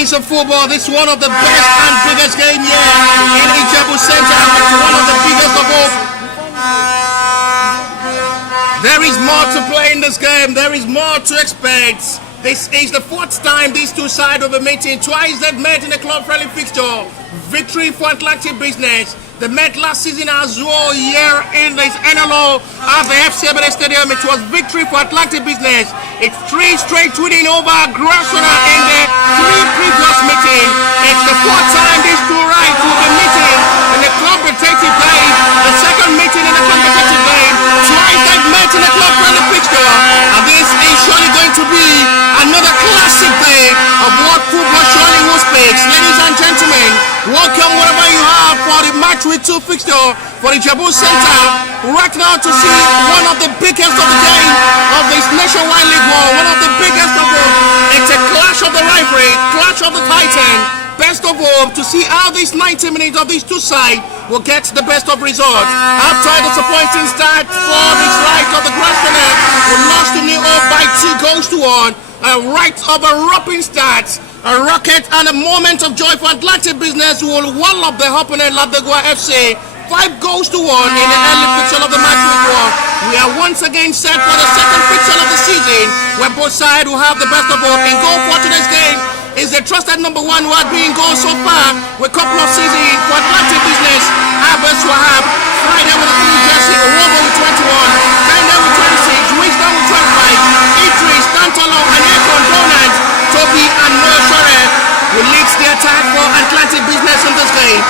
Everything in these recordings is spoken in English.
Kings of football. This is one of the best and biggest games here in Ijebu Center. It's one of the biggest of all. There is more to play in this game. There is more to expect. This is the fourth time these two sides will be meeting. Twice they've met in a club-friendly fixture. Victory for Atlantic Business. They met last season as well here in this NLO at the FCB Stadium. It was victory for Atlantic Business. It's 3 straight winning over Grassrunners in the 3 previous meetings. It's the fourth time these two rides will be meeting in the competitive game. The second meeting in the competitive game. Twice they've met in a club-friendly fixture. And this is surely going to be another classic day of what football surely will speak. Ladies and gentlemen, welcome wherever you are for the match with 2 fixture for the Ijebu Center. Right now to see one of the biggest of the game of this Nationwide League War. One of the biggest of all. It's a clash of the rivalry, clash of the titan. Best of all, to see how these 90 minutes of these two sides will get the best of results. After a disappointing start for this right of the Grassrunners, who lost to New Hope by 2 goals to 1. A right of a ropping start, a rocket and a moment of joy for Atlantic Business, who will wall up the opponent Ladegua FC 5 goals to 1 in the early fixture of the match with 1. We are once again set for the second fixture of the season, where both sides will have the best of all. In goal for today's game is the trusted number 1 who had been in goal so far with a couple of seasons for Atlantic Business. Abbas Wahab, Friday with a blue jersey, Owobo with 21, Kanda with 26, Wisdom with 25, Idris, Tantalo, and Ekon Donald, Toby, and Noah Shore will lead the attack for Atlantic Business in this game.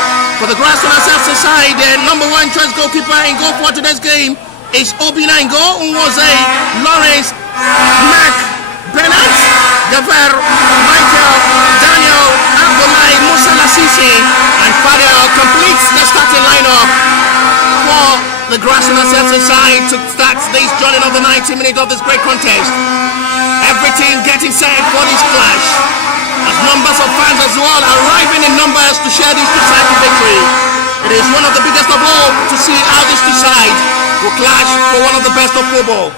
For the Grassrunners side, the number 1 choice goalkeeper in goal for today's game is Obina in goal, Nwoze, Lawrence, Mac, Bernard, Gavar, Michael, Daniel, Abdullahi, Musa Lassisi, and Fadel completes the starting lineup for the Grassrunners side to start this journey of the 90 minutes of this great contest. Everything getting set for this clash, as numbers of fans as well arriving in numbers to share these two sides of victory. It is one of the biggest of all to see how these two sides will clash for one of the best of football.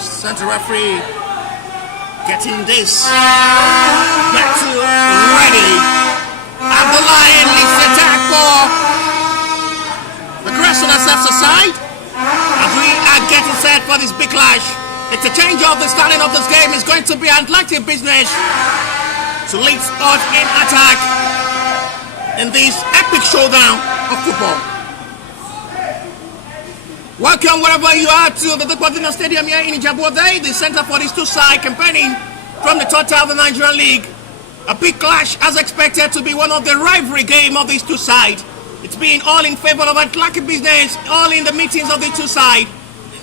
Center referee getting this back to ready. Abdullahi leads the attack for the Grassrunners side as we are getting set for this big clash. It's a change of the starting of this game. Is going to be Atlantic Business to lead us in attack in this epic showdown of football. Welcome wherever you are to the Deportivo Stadium here in Ijebu, the center for these two sides campaigning from the third tier of the Nigerian League. A big clash as expected to be one of the rivalry game of these two sides. It's been all in favor of Atlantic Business, all in the meetings of the two sides.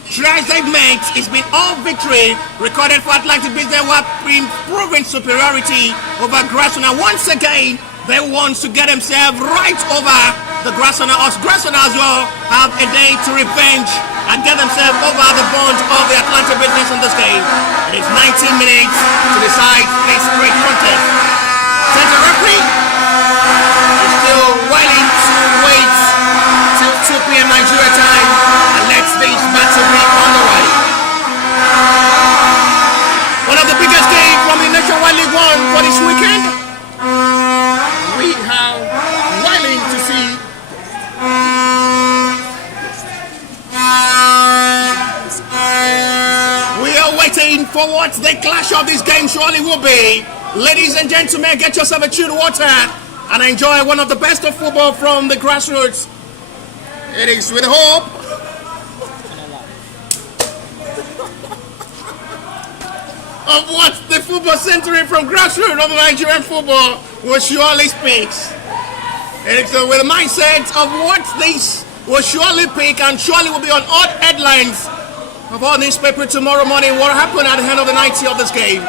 Tries they've made, it's been all victory recorded for Atlantic Business, who have been proven superiority over Grassrunners. Once again, they want to get themselves right over the Grassrunners. Grassrunners as well have a day to revenge and get themselves over the bond of the Atlantic Business in this game. It is 19 minutes to decide this great contest. Center referee is still willing to wait till 2 p.m. Nigeria time and let this battle be underway. One of the biggest games from the Nationwide League One for this weekend. We are willing to see waiting for what the clash of this game surely will be. Ladies and gentlemen, get yourself a chilled water and enjoy one of the best of football from the grassroots. It is with hope of what the football century from grassroots of Nigerian football will surely speaks. It's with the mindset of what this will surely pick and surely will be on odd headlines of our newspaper tomorrow morning. What happened at the end of the 90 of this game?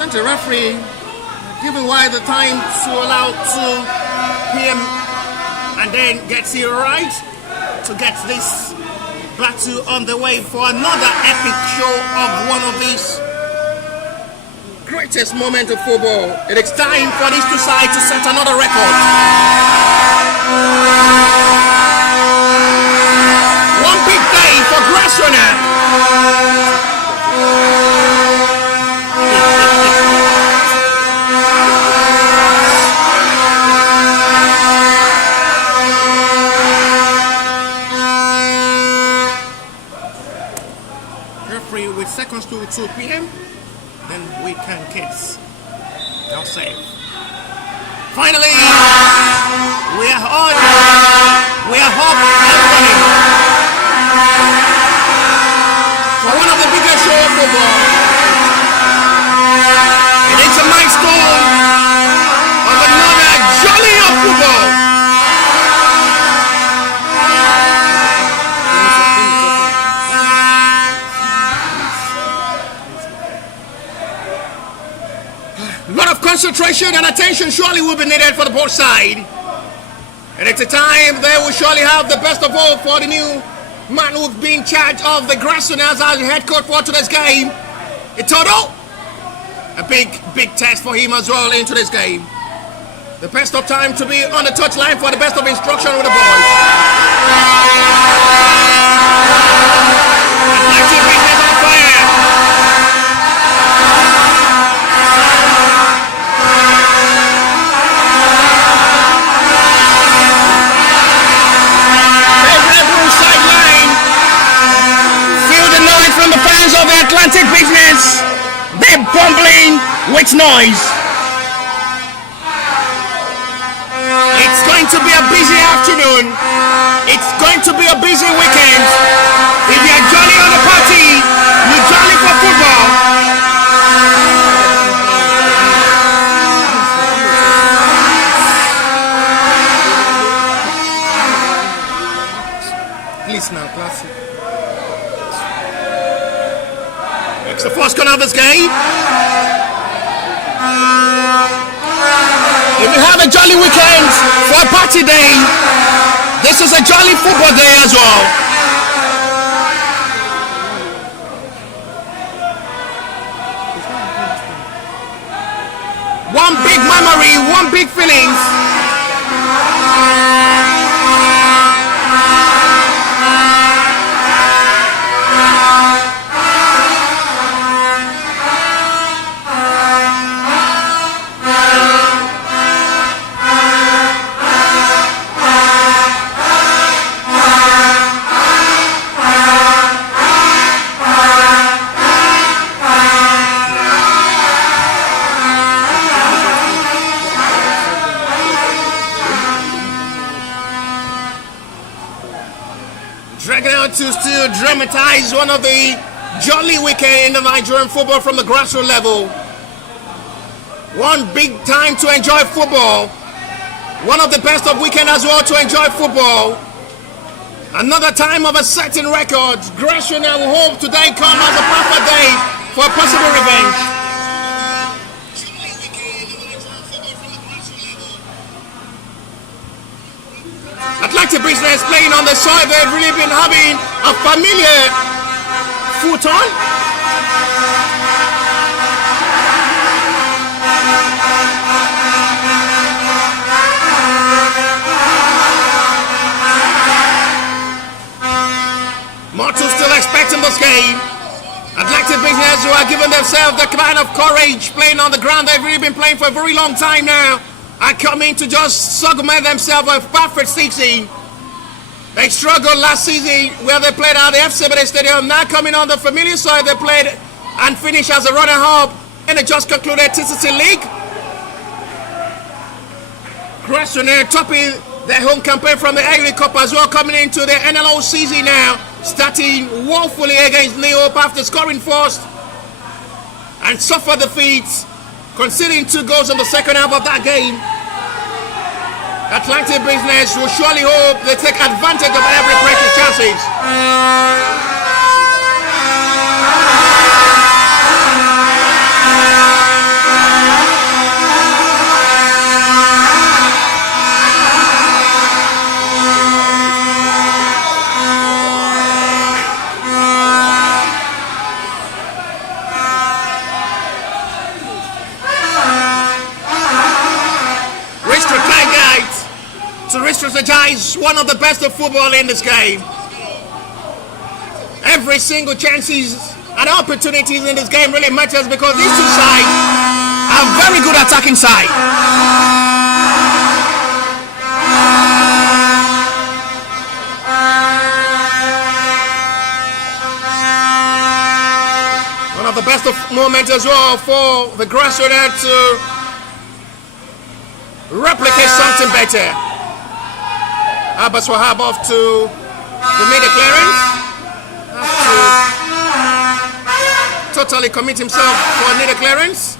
Sent the referee giving Why the time to allow 2 p.m. and then gets it right to get this battle on the way for another epic show of one of these greatest moments of football. It is time for these two sides to set another record. One big day for Grassrunners. Referee with seconds to 2 p.m. Then we can kiss. Now save. Finally, we are on. We are up and running for one of the biggest shows of football. And it's a milestone of another jolly of football. A lot of concentration and attention surely will be needed for the both side. And it's a time they will surely have the best of all for the new man who's been in charge of the Grassrunners as the head coach for today's game. In total, a big test for him as well into this game. The best of time to be on the touchline for the best of instruction with the boys. Active business on fire. From the fans of the Atlantic business, they're bumbling with noise. It's going to be a busy afternoon. It's going to be a busy weekend. If you're jolly on the party, you're jolly for football. Please now, classic. It's the first corner of this game. If you have a jolly weekend for a party day, this is a jolly football day as well. One big memory, one big feelings. Dragging out to still dramatize one of the jolly weekend in the Nigerian football from the grassroots level. One big time to enjoy football. One of the best of weekend as well to enjoy football. Another time of a certain record. Grassrunners will hope today come as a perfect day for a possible revenge. Atlantic business playing on the soil they've really been having a familiar foot on. More to still expecting this game. Atlantic business who are giving themselves the kind of courage playing on the ground they've really been playing for a very long time now. Are coming to just segment themselves a perfect 16. They struggled last season where they played at the F7 Stadium. Now coming on the familiar side, they played and finished as a runner-up in the just concluded TCC League. Grassrunners topping their home campaign from the Agri Cup as well, coming into the NLO season now, starting woefully against New Hope after scoring first and suffered defeats, conceding 2 goals in the second half of that game. Atlantic Business will surely hope they take advantage of every precious chances. To re-strategize one of the best of football in this game. Every single chances and opportunities in this game really matters because these two sides are very good attacking side. One of the best of moments as well for the Grassrunners to replicate something better. Abbas Wahab off to the mid clearance. Have to totally commit himself for a mid clearance.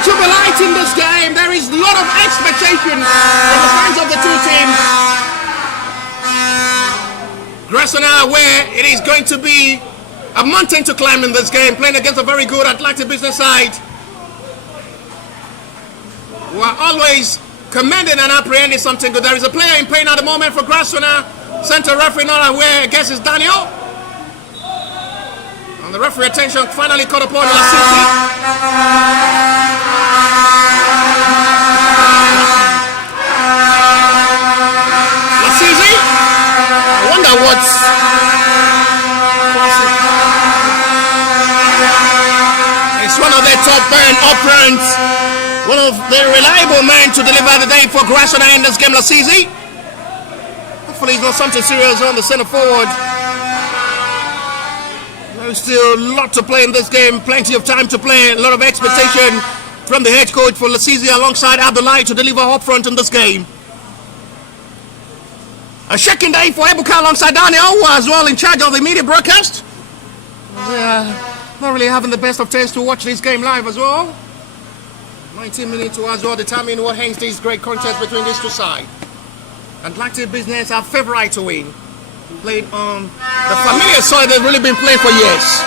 Jubilate in this game. There is a lot of expectation in the fans of the two teams. Grassrunners where it is going to be a mountain to climb in this game, playing against a very good Atlantic Business side who are always commanding and apprehending something good. There is a player in pain at the moment for Grassrunners. Center referee not aware. I guess it's Daniel. And the referee attention finally caught upon Lasisi. It's one of their top men up front, one of the reliable men to deliver the day for Grassrunners in this game, Lasisi. Hopefully it's not something serious on the center forward. There's still a lot to play in this game, plenty of time to play, a lot of expectation from the head coach for Lasisi alongside Abdullahi to deliver up front in this game. A shaking day for Ebuka alongside Daniel, who as well in charge of the media broadcast. Not really having the best of times to watch this game live as well. 19 minutes to as well determine what ends this great contest between these two sides. Atlantic Business are favourite to win. Played on the familiar soil they've really been playing for years.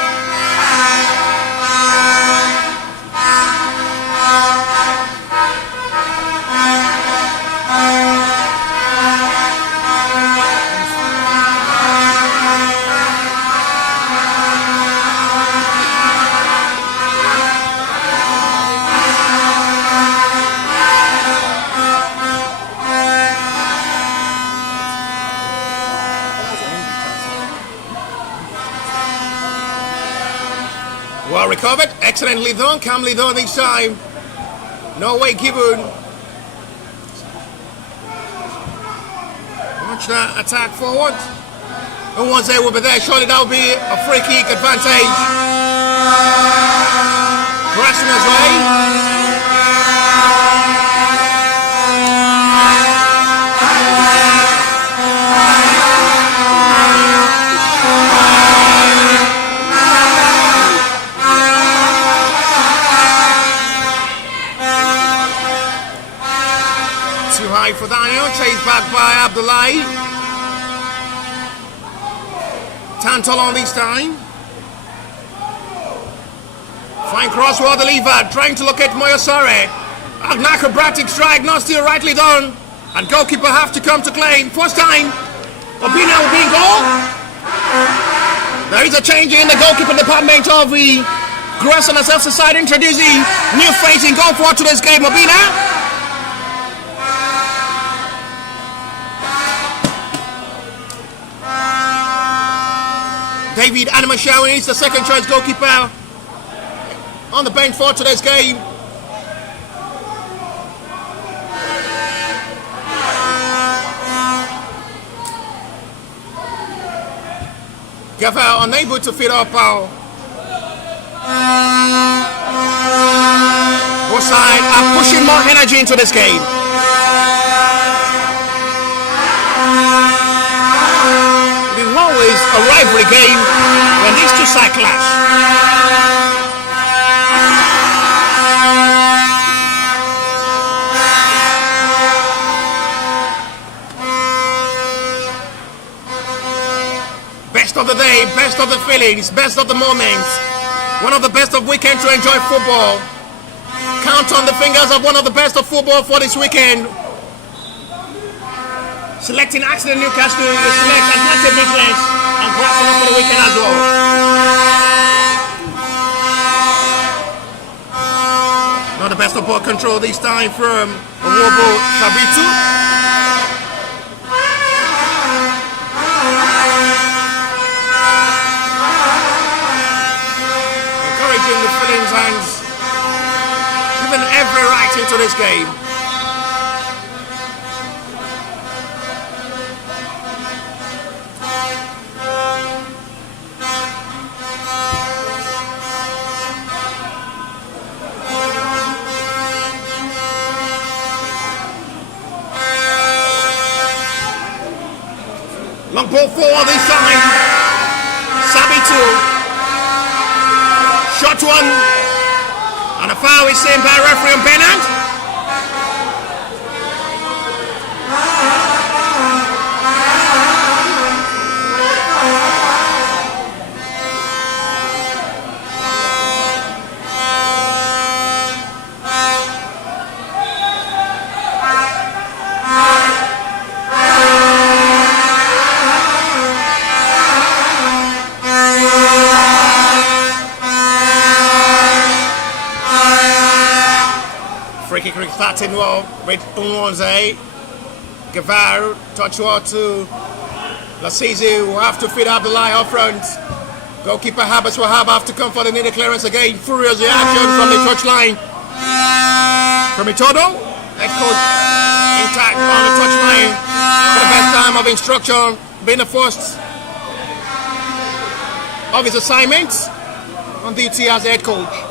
Well recovered, excellently done, calmly done each time. No way given. Launch that attack forward. And once they will be there, surely that will be a free kick advantage. Grassrunners way. Too high for Daniel, chased back by Abdullahi. Tantal on this time. Fine cross, well delivered, trying to locate Moyosare. An acrobatic strike, not still rightly done. And goalkeeper have to come to claim. First time, Obina will be in goal. There is a change in the goalkeeper department of the Grassrunners side, introducing new face in goal for today's game, Obina. David Animashawi is the second choice goalkeeper on the bench for today's game. Gava unable to fit up Both sides are pushing more energy into this game. It is always a rivalry game when these two sides clash. Best of the day, best of the feelings, best of the moments. One of the best of weekend to enjoy football. Count on the fingers of one of the best of football for this weekend. Selecting Accident Newcastle, you select Atlantic Business and Grassrunners for the weekend as well. Not the best of ball control this time from Owobo Shabitu. Encouraging the feelings and giving every right into this game. Long ball forward this time. Sabitu. Shot one. And a foul is seen by referee Bennett. Free kick starting well with Unwanze. Guevara, touch well to Lasizi, who have to feed up the line up front. Goalkeeper Habas Wahab have to come for the needed clearance again. Furious reaction from the touch line. From Itodo, head coach intact on the touch line for the best time of instruction, being the first of his assignments on duty as head coach.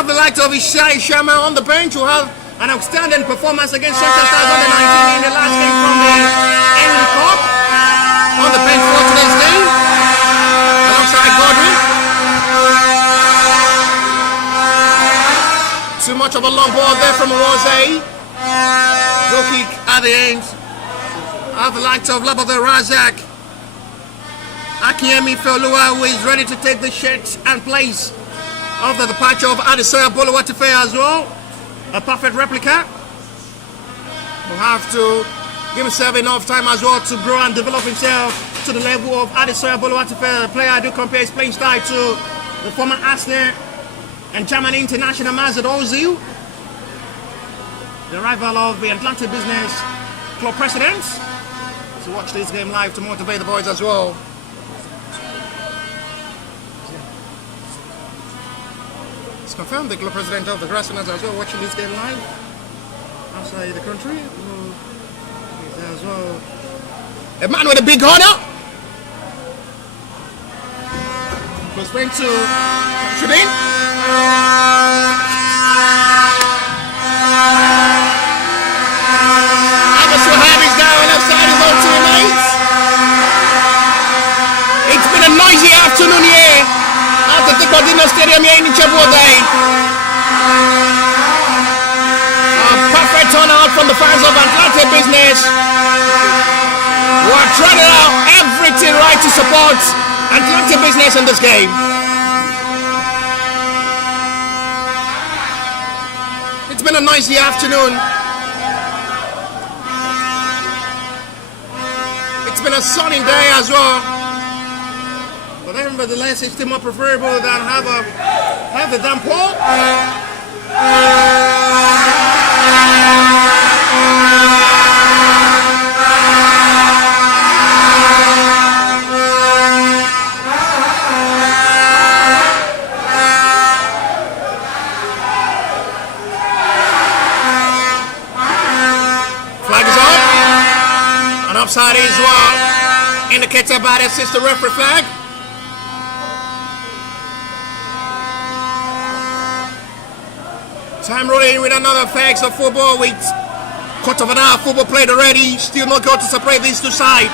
The likes of Ishai Sharma on the bench, who have an outstanding performance against Sunshine Stars under 19 in the last game from the Henry Cup. On the bench for today's game, alongside Godwin. Too much of a long ball there from Rose. Goal kick at the end. Have the likes of Labade Razak. Akiemi Felua, who is ready to take the shirt and place of the departure of Adesoya Boluwatife as well. A perfect replica. Will have to give himself enough time as well to grow and develop himself to the level of Adesoya Boluwatife. The player I do compare his playing style to the former Arsenal and German international Mesut Ozil, the rival of the Atlantic Business Club president. So watch this game live to motivate the boys as well. It's confirmed the club president of the Grassrunners as well watching this game live outside the country. He's there as well. A man with a big honor. Goes back to Shudin. Abbas Wahab is down outside his own teammates. It's been a noisy afternoon here at the Tikodino Stadium here in Chebode. A perfect turnout from the fans of Atlantic Business, who are trying out everything right to support Atlantic Business in this game. It's been a noisy afternoon. It's been a sunny day as well. But nevertheless, it's still more preferable than have the damn pool. Flag is up. An offside is indicated by the assistant referee flag. Time rolling with another phase of football with quarter of an hour football played already. Still no goal to separate these two sides.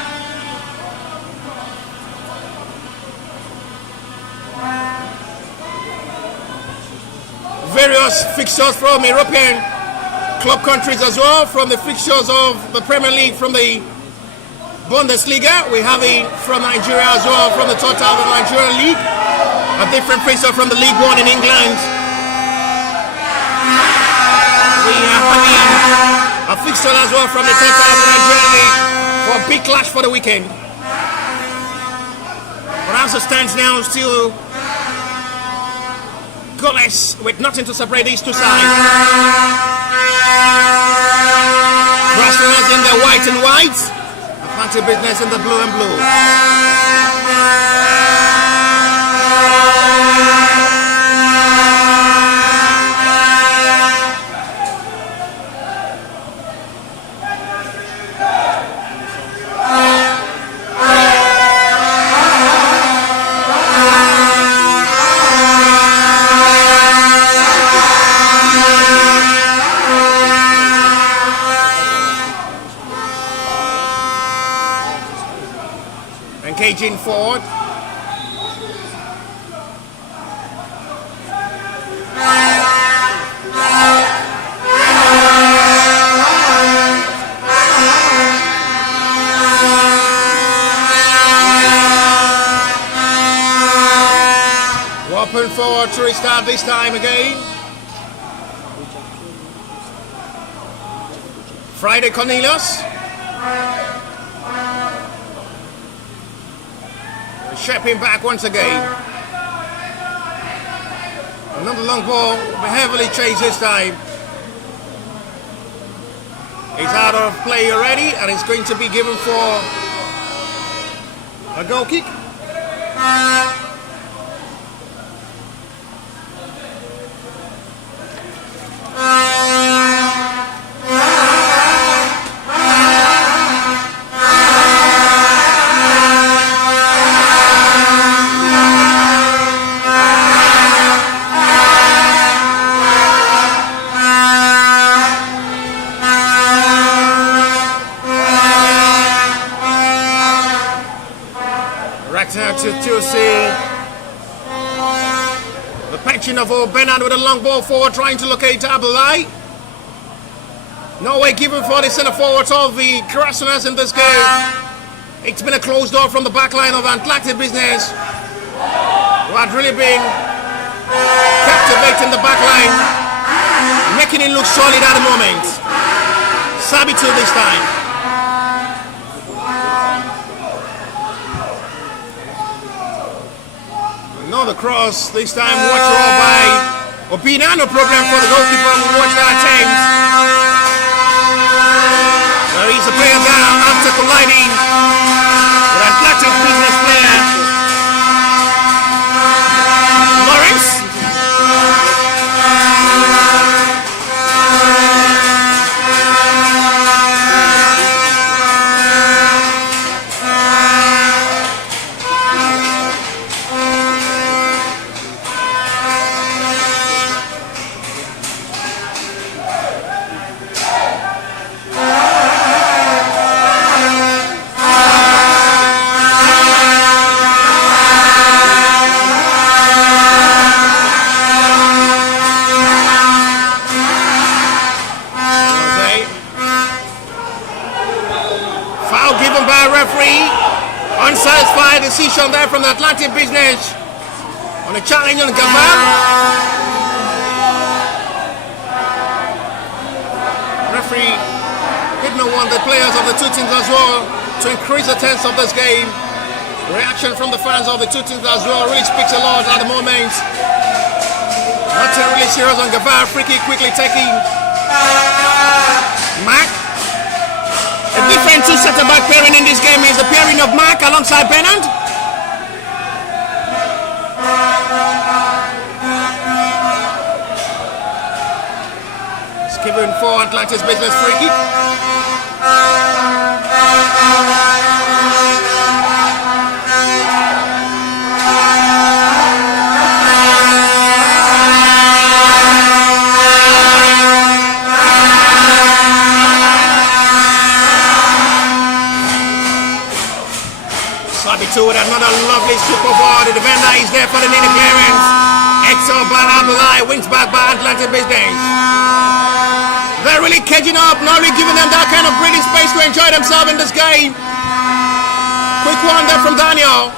Various fixtures from European club countries as well, from the fixtures of the Premier League, from the Bundesliga. We have it from Nigeria as well, from the total of the Nigerian League. A different fixture from the League One in England. We are having a fixture as well from the total of the Nigerian League for a big clash for the weekend. But as it stands now, still goalless with nothing to separate these two sides. Grassrunners in the white and white. Atlantic Business in the blue and blue. Engaging forward. Open forward to restart this time again. Friday Cornelius. Shaping back once again. Another long ball, but heavily chased this time. He's out of play already, and it's going to be given for a goal kick. To see the pension of Bernard with a long ball forward, trying to locate Abdullahi. No way given for the centre forwards of the Grassrunners in this game. It's been a closed door from the back line of Atlantic Business, who had really been captivating the back line, making it look solid at the moment. Sabitu this time. Another cross, this time watched all by Obina. No problem for the goalkeeper who watched that attempt. There is a player down after colliding with an Atlantic Business player. Lawrence. Unsatisfied decision there from the Atlantic Business on a challenge on Gavan. Referee did not want the players of the two teams as well to increase the tense of this game. Reaction from the fans of the two teams as well really speaks a lot at the moment. Nothing really serious on Gavan. Free kick quickly taken. Mark. A different two centre-back pairing in this game is the pairing of Mark alongside Bennett. It's given for Atlantis Business free kick. With another lovely super ball. The defender is there for the needed clearance. Exo by Abdullah, wings back by Atlantic Business. They're really catching up, not really giving them that kind of breathing space to enjoy themselves in this game. Quick one there from Daniel.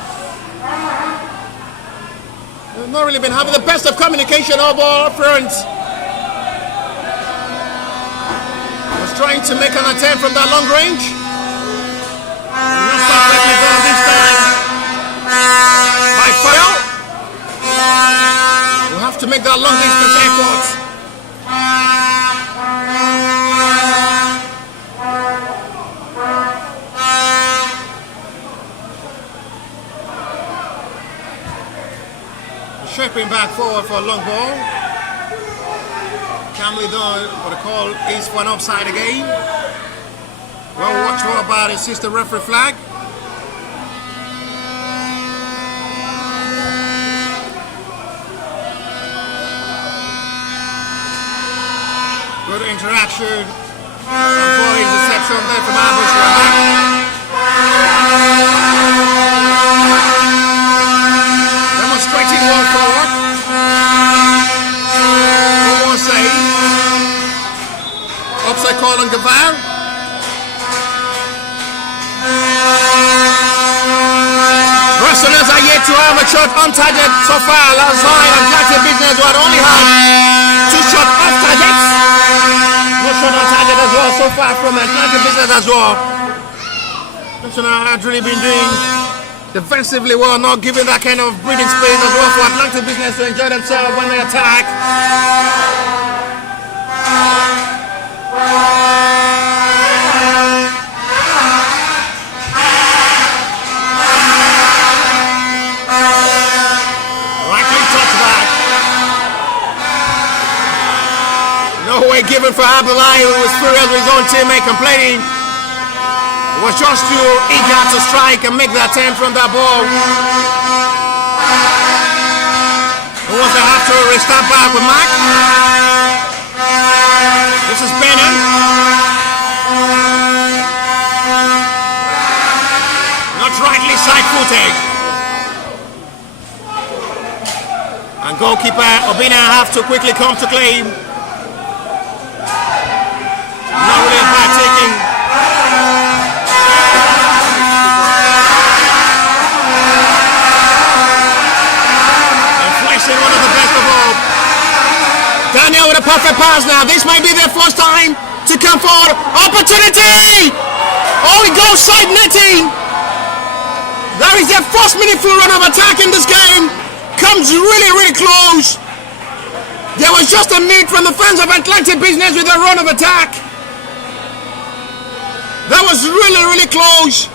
They've not really been having the best of communication over up front. Was trying to make an attempt from that long range. Not perfectly done this time. By foul. We'll have to make that long distance effort. Shaping back forward for a long ball. Can we do, but the call is for an offside again. Well, watch all about his sister referee flag. Good interaction. Some ball interception there from Abush. Demonstrating one forward. One more save. Offside call on Gavar. Grassrunners are yet to have a shot on target so far. Last time, Atlantic Business who had only had 2 shots off targets. No shot on target as well so far from Atlantic Business as well. Grassrunners have really been doing defensively well, not giving that kind of breathing space as well for Atlantic Business to enjoy themselves when they attack. Given for Abdullah, who was furious with his own teammate complaining. He was just too eager to strike and make the attempt from that ball. He wants to have to restart back with Mark. This is Bennett. Not rightly side-footed. And goalkeeper Obina have to quickly come to claim. Not really a bad taking. Inflation, one of the best of all. Daniel with a perfect pass now. This might be their first time to come forward. Opportunity! Oh, it goes side netting. That is their first meaningful run of attack in this game. Comes really, really close. There was just a need from the fans of Atlantic Business with a run of attack. That was really, really close.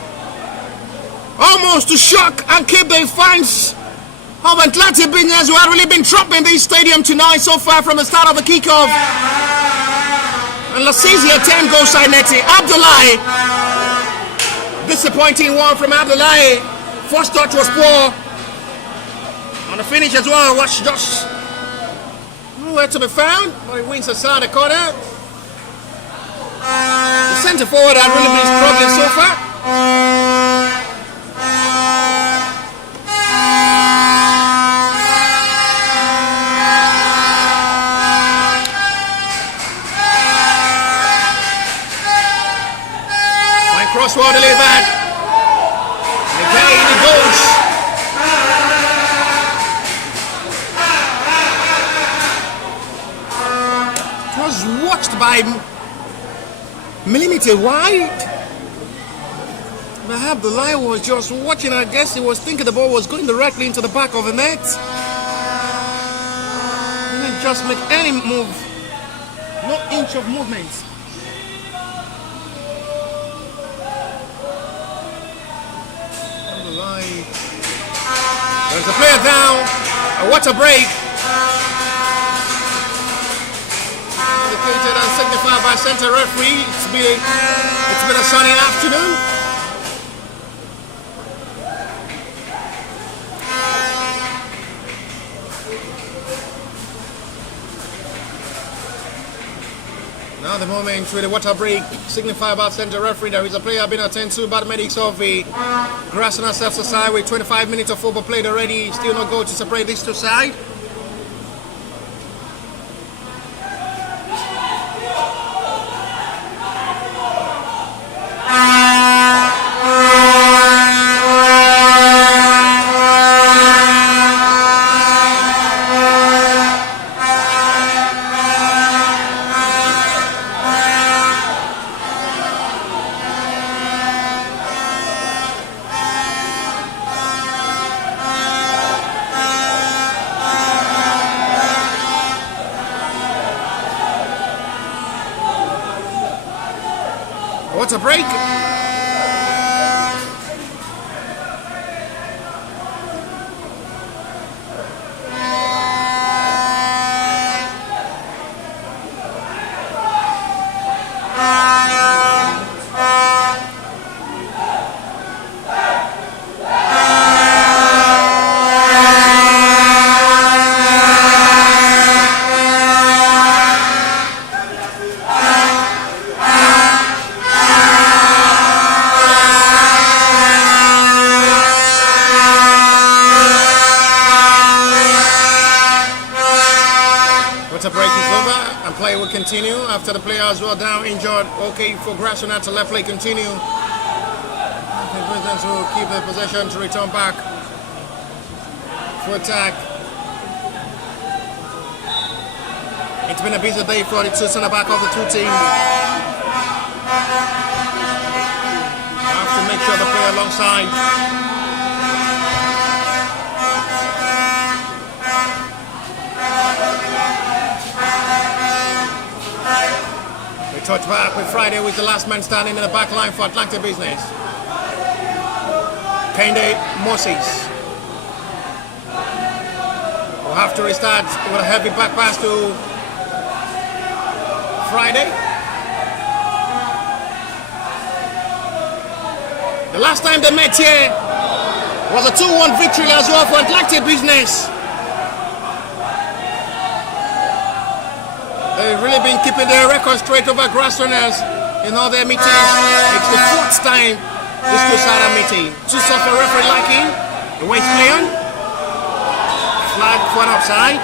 Almost to shock and keep the fans of Atlantic Business who have really been trapped in this stadium tonight so far from the start of the kickoff. And Lassisi attempt goal side netting. Abdullah. Disappointing one from Abdullah. First touch was poor. On the finish as well, was just nowhere to be found. But he wins aside the corner. The centre forward had really been struggling so far. Fine crossword delivered. And again it goes. It was watched by millimeter wide. Perhaps the line was just watching. I guess he was thinking the ball was going directly into the back of the net. Didn't just make any move. No inch of movement. line. There's a player down. What a break. Indicated and signified by center referee. It's been a sunny afternoon. Now the moment with the water break signified by center referee. There is a player being attended to by the medics of the Grassrunners side with 25 minutes of football played already. Still no goal to separate these two sides. What a break! The break is over and play will continue after the players were down injured. Okay for Grassrunners to let play continue. The Presidents will keep the possession to return back for attack. It's been a busy day for the two center back of the two teams. Have to make sure the play alongside. Touch back with Friday with the last man standing in the back line for Atlanta Business. Kende Moses will have to restart with a heavy back pass to Friday. The last time they met here was a 2-1 victory as well for Atlanta Business. They've really been keeping their record straight over Grassrunners in all their meetings. It's the 4th time this two-sided meeting. Two software referee liking the way it's playing. Flag for an offside.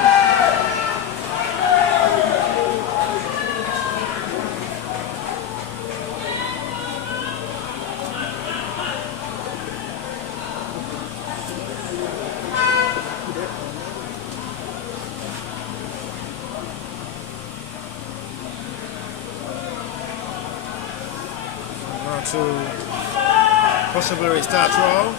To possibly restart roll.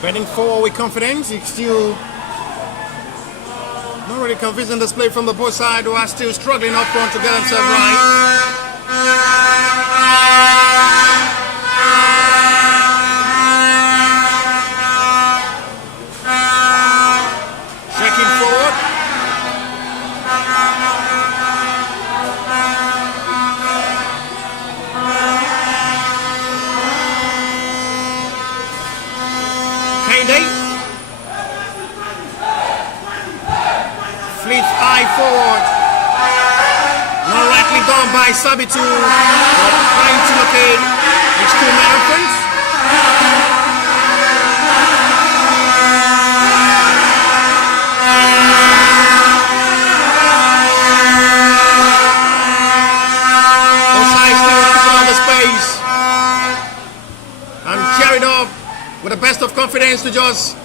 Heading forward with confidence. It's still not really convincing display from the both sides, who are still struggling up front to get themselves right. Checking forward. Fleet eye forward. Not likely done by Sabitu. Trying to locate his two-man offense. of confidence to just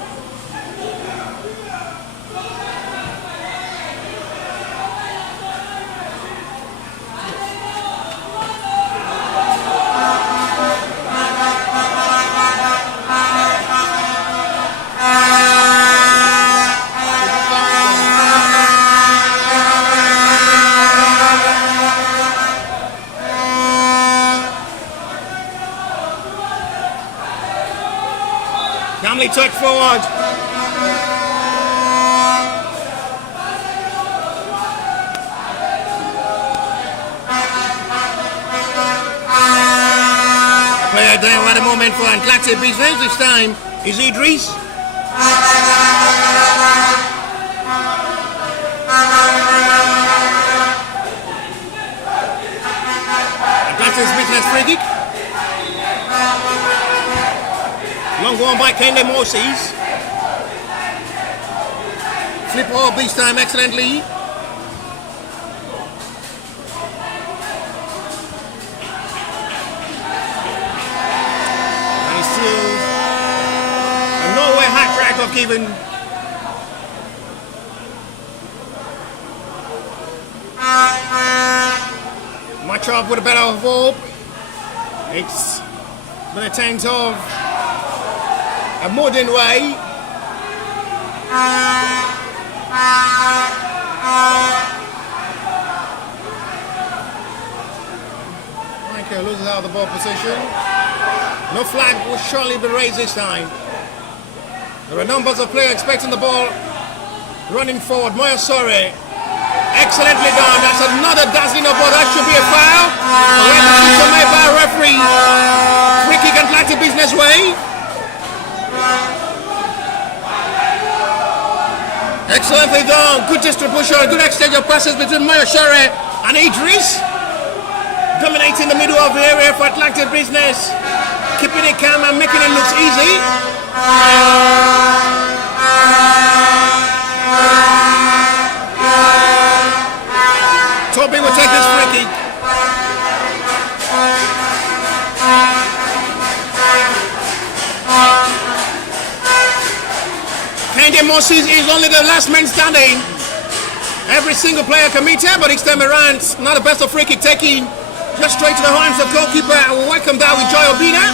calmly touch forward. Player down at the moment for Athletic Business. This time is Idris. Athletic Business free kick. Long one by Kende Moses. Flip off this time excellently. And he's still a Norway hat track of Kevin. Match up with a better hope. It's been a attempt of a modern way. Michael loses out of the ball position. No flag will surely be raised this time. There are numbers of players expecting the ball running forward. Moya Sore, excellently done. That's another dazzling ball. That should be a foul. The decision made by a referee. Free kick and Athletic Business way. Excellently done. Good distribution, good exchange of passes between Moya Sore and Idris. Dominating the middle of the area for Athletic Business. Keeping it calm and making it look easy. Toby will take this free kick. Kende Moses is only the last man standing. Every single player committed, but this time around, not the best of free kick taking. Just straight to the hands of goalkeeper. Welcome down with Joy Obina.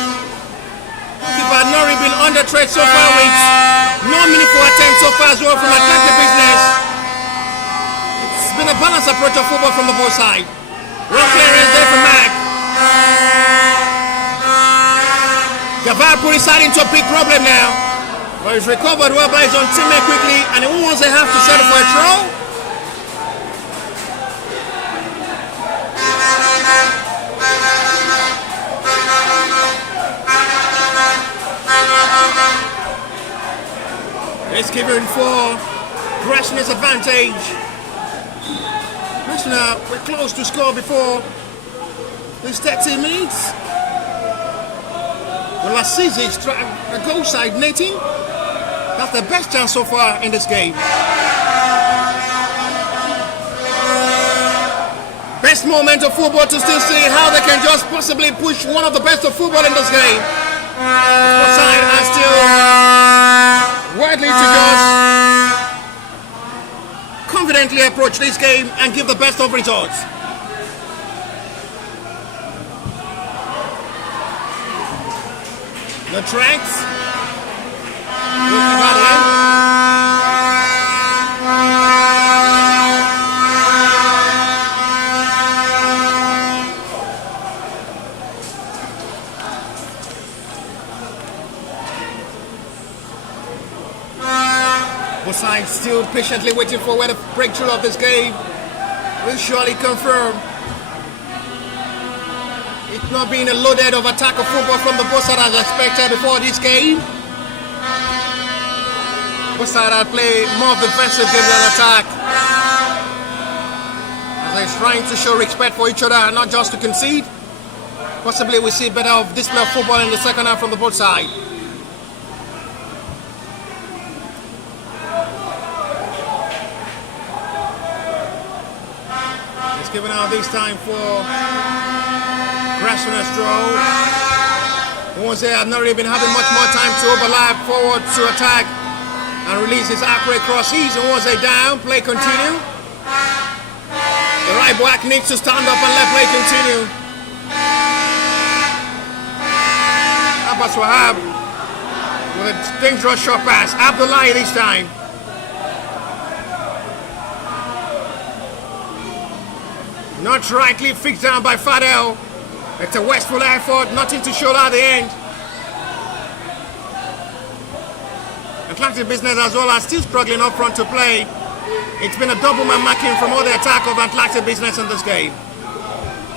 Goalkeeper had not really been under threat so far with no meaningful attempt so far as well from Athletic Business. It's been a balanced approach of football from the both side. One clearance there from Mac. Gavar put his side into a big problem now. But he's recovered well by his own teammate quickly, and he wants to have to settle for a throw. It's given for Grassrunners advantage. Grassrunners were close to score before this 13 minutes. Well, last season, the goal side netting. That's the best chance so far in this game. Best moment of football to still see how they can just possibly push one of the best of football in this game. Both sides are still widely to just confidently approach this game and give the best of results. The tracks. Looking at it. Both sides still patiently waiting for where the breakthrough of this game will surely confirm. It's not being a loaded of attack of football from the both sides as expected before this game. Both sides are playing more defensive game than attack. As they're trying to show respect for each other, not just to concede. Possibly we see better of display of football in the second half from the both sides. It's given out this time for Grassrunners throw. Once they have not really been having much more time to overlap forward to attack and release his accurate crosses. And once they down, play continue. The right back needs to stand up and let play continue. Abbas Wahab with a dangerous short pass. Abdullahi this time. Not rightly fixed down by Fadel. It's a wasteful effort, nothing to show at the end. Atlantic Business as well are still struggling up front to play. It's been a double man marking from all the attack of Atlantic Business in this game.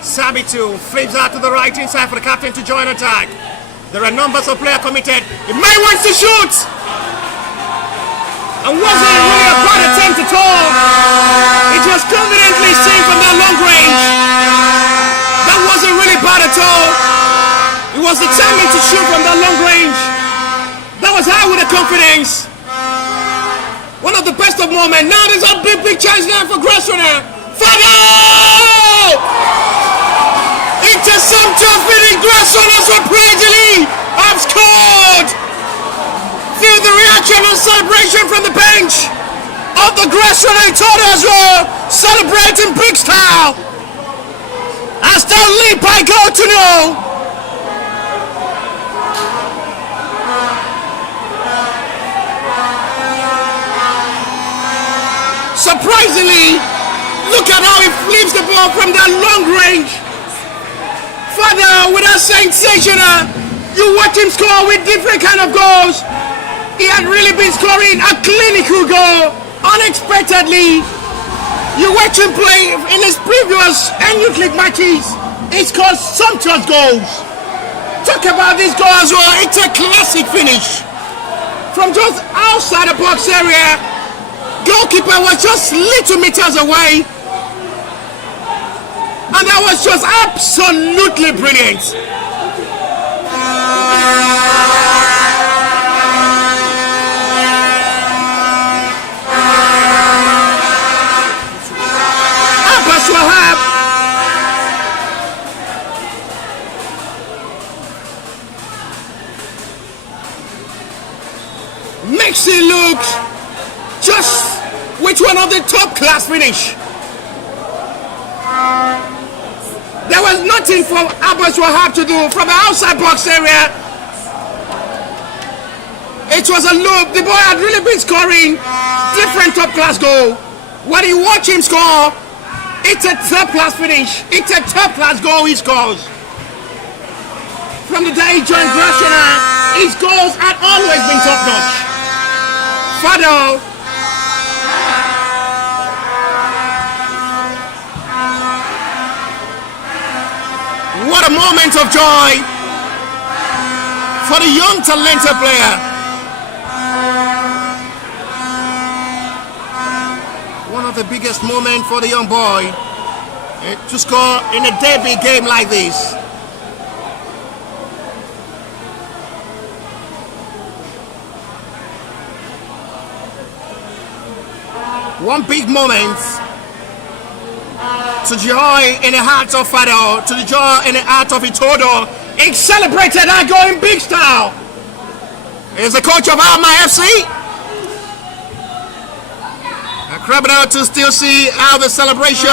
Sabitu flips out to the right inside for the captain to join attack. There are numbers of players committed. He may want to shoot! And wasn't really a bad attempt at all. It was confidently seen from that long range. That wasn't really bad at all. He was determined to shoot from that long range. That was high with the confidence. One of the best of moments. Now there's a big chance now for Grassrunners. Fadel! Interceptor fitting. Grassrunners with Presley have scored. Feel the reaction and celebration from the bench of the Grassrunners as well, celebrating big style as they leap by goal to nil. Surprisingly, look at how he flips the ball from that long range. Father, with a sensational, you watch him score with different kind of goals. He had really been scoring a clinical goal unexpectedly. You watch him play in his previous Youth League matches. He scored sumptuous goals. Talk about this goal as well. It's a classic finish. From just outside the box area, goalkeeper was just little meters away. And that was just absolutely brilliant. Wahab makes it look just with one of the top class finish. There was nothing for Abbas Wahab to do from the outside box area. It was a loop. The boy had really been scoring different top class goal. When you watch him score, it's a top-class finish. It's a top-class goal he scores. From the day he joined Grassrunners, his goals had always been top-notch. Fadel. What a moment of joy for the young talented player. One of the biggest moments for the young boy to score in a derby game like this. One big moment to joy in the heart of Fadel, to the joy in the heart of Itodo. He celebrated that goal in big style. He's the coach of Alma FC. Criminal to still see how the celebration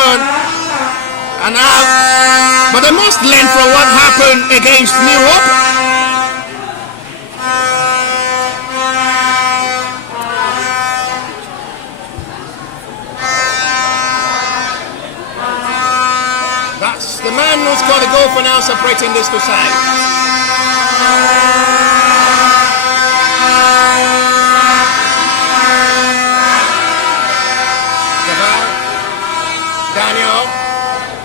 and how, but they must learn from what happened against New Hope. That's the man who scored the goal for now, separating these two sides.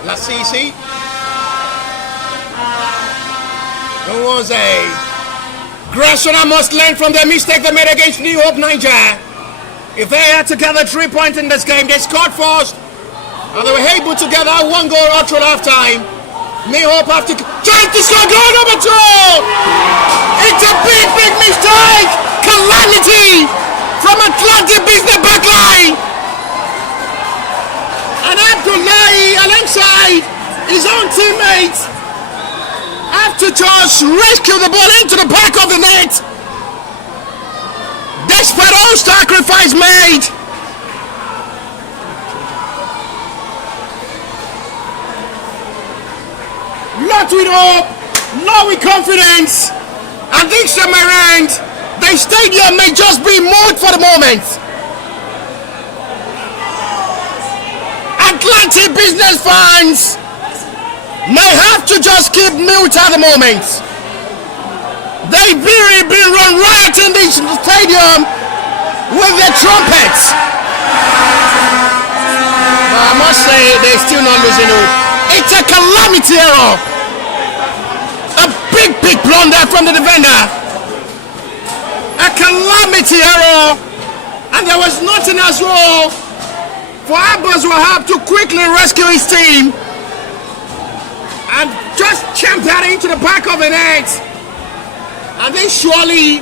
Lasisi. It was a Grassrunners must learn from their mistake they made against New Hope Niger. If they had to gather 3 points in this game, they scored first and they were able to gather one goal all through half time. New Hope have to try to score goal number 2. It's a big mistake. Calamity from Atlantic Business backline. And Abdullahi alongside his own teammates have have to just rescue the ball into the back of the net. Desperate sacrifice made. Not with hope, not with confidence. And this time around, the stadium may just be moved for the moment. Atlantic business fans may have to just keep mute at the moment. They've been run riot in this stadium with their trumpets. But I must say, they're still not losing hope. It's a calamity error. A big blunder from the defender. A calamity error. And there was nothing as well for Abbas Wahab to quickly rescue his team and just champ that into the back of the net. And they surely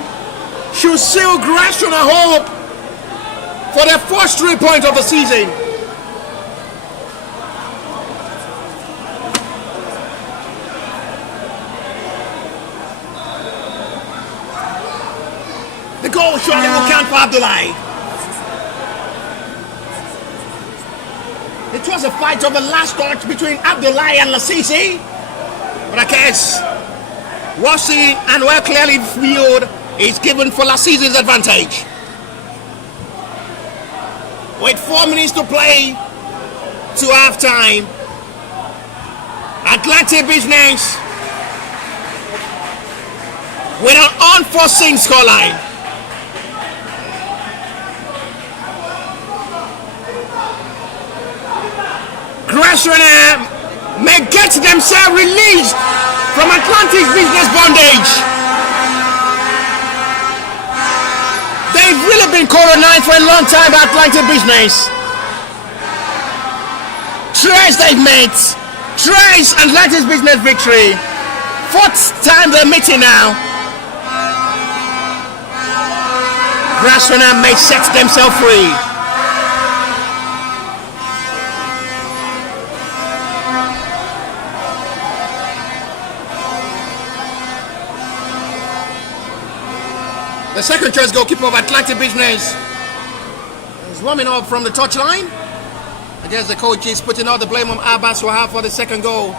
should seal Grassrunners hope for their first 3 points of the season. The goal surely will count for Abdullahi. It was a fight over last touch between Abdullahi and Lasisi, but I guess Rossi and well clearly viewed is given for Lasisi's advantage. With 4 minutes to play to half time, Atlantic business with an unforeseen scoreline. Grassrunners may get themselves released from Atlantic's business bondage. They've really been colonized for a long time by Atlantic business. Trace they've met. Trace Atlantic's business victory. 4th time they're meeting now. Grassrunners may set themselves free. The second choice goalkeeper of Atlantic business is warming up from the touchline. I guess the coach is putting all the blame on Abbas Wahab for the second goal.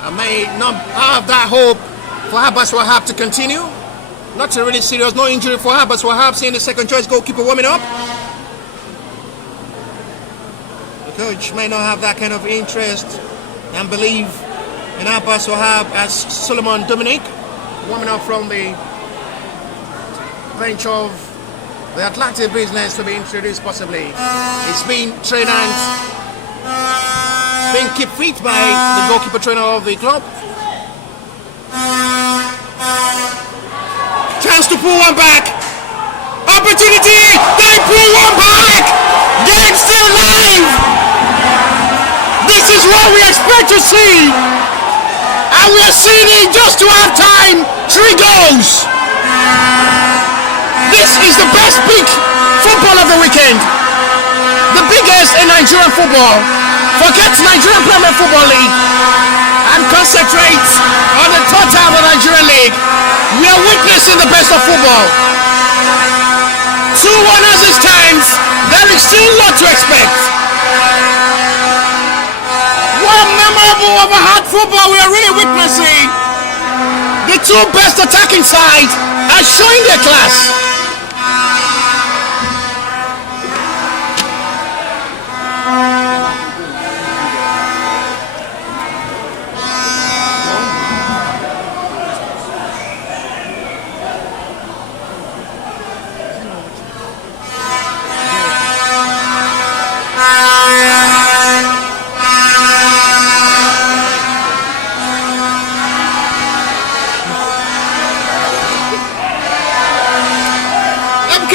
I may not have that hope for Abbas Wahab to continue. Not a really serious, no injury for Abbas Wahab, seeing the second choice goalkeeper warming up. The coach may not have that kind of interest and believe in Abbas Wahab as Solomon Dominic warming up from the bench of the Atlantic business to be introduced possibly. It's been trained and being kept fit by the goalkeeper trainer of the club. Chance to pull one back. Opportunity! They pull one back! Game still live! This is what we expect to see! And we are seeing it just to half time. 3 goals! This is the best big football of the weekend. The biggest in Nigerian football. Forget Nigerian Premier Football League and concentrate on the total of the Nigerian League. We are witnessing the best of football. 2-1 as it stands. There is still a lot to expect. What memorable overhand football we are really witnessing. The 2 best attacking sides are showing their class.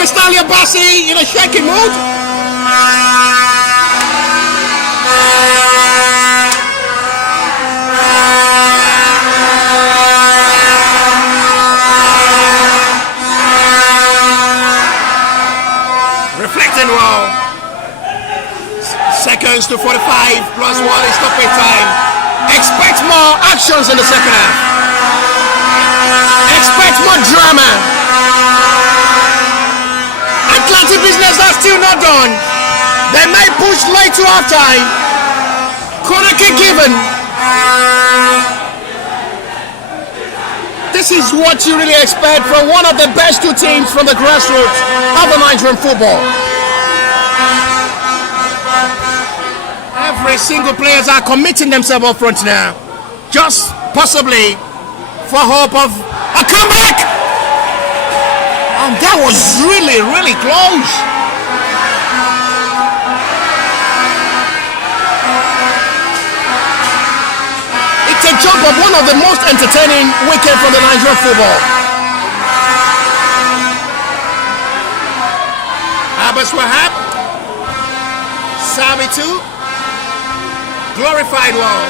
Stalia Bassi in a shaking mood. Reflecting well. Seconds to 45 plus 1 is stoppage time. Expect more actions in the second half. Expect more drama. Atlantic business are still not done. They may push late to half time. Corner kick given. This is what you really expect from one of the best two teams from the grassroots of the Nigerian football. Every single players are committing themselves up front now, just possibly for hope of a comeback. And that was really, really close. It's a jump of one of the most entertaining weekend from the Nigerian football. Abbas Wahab, Sabi 2. Glorified wall.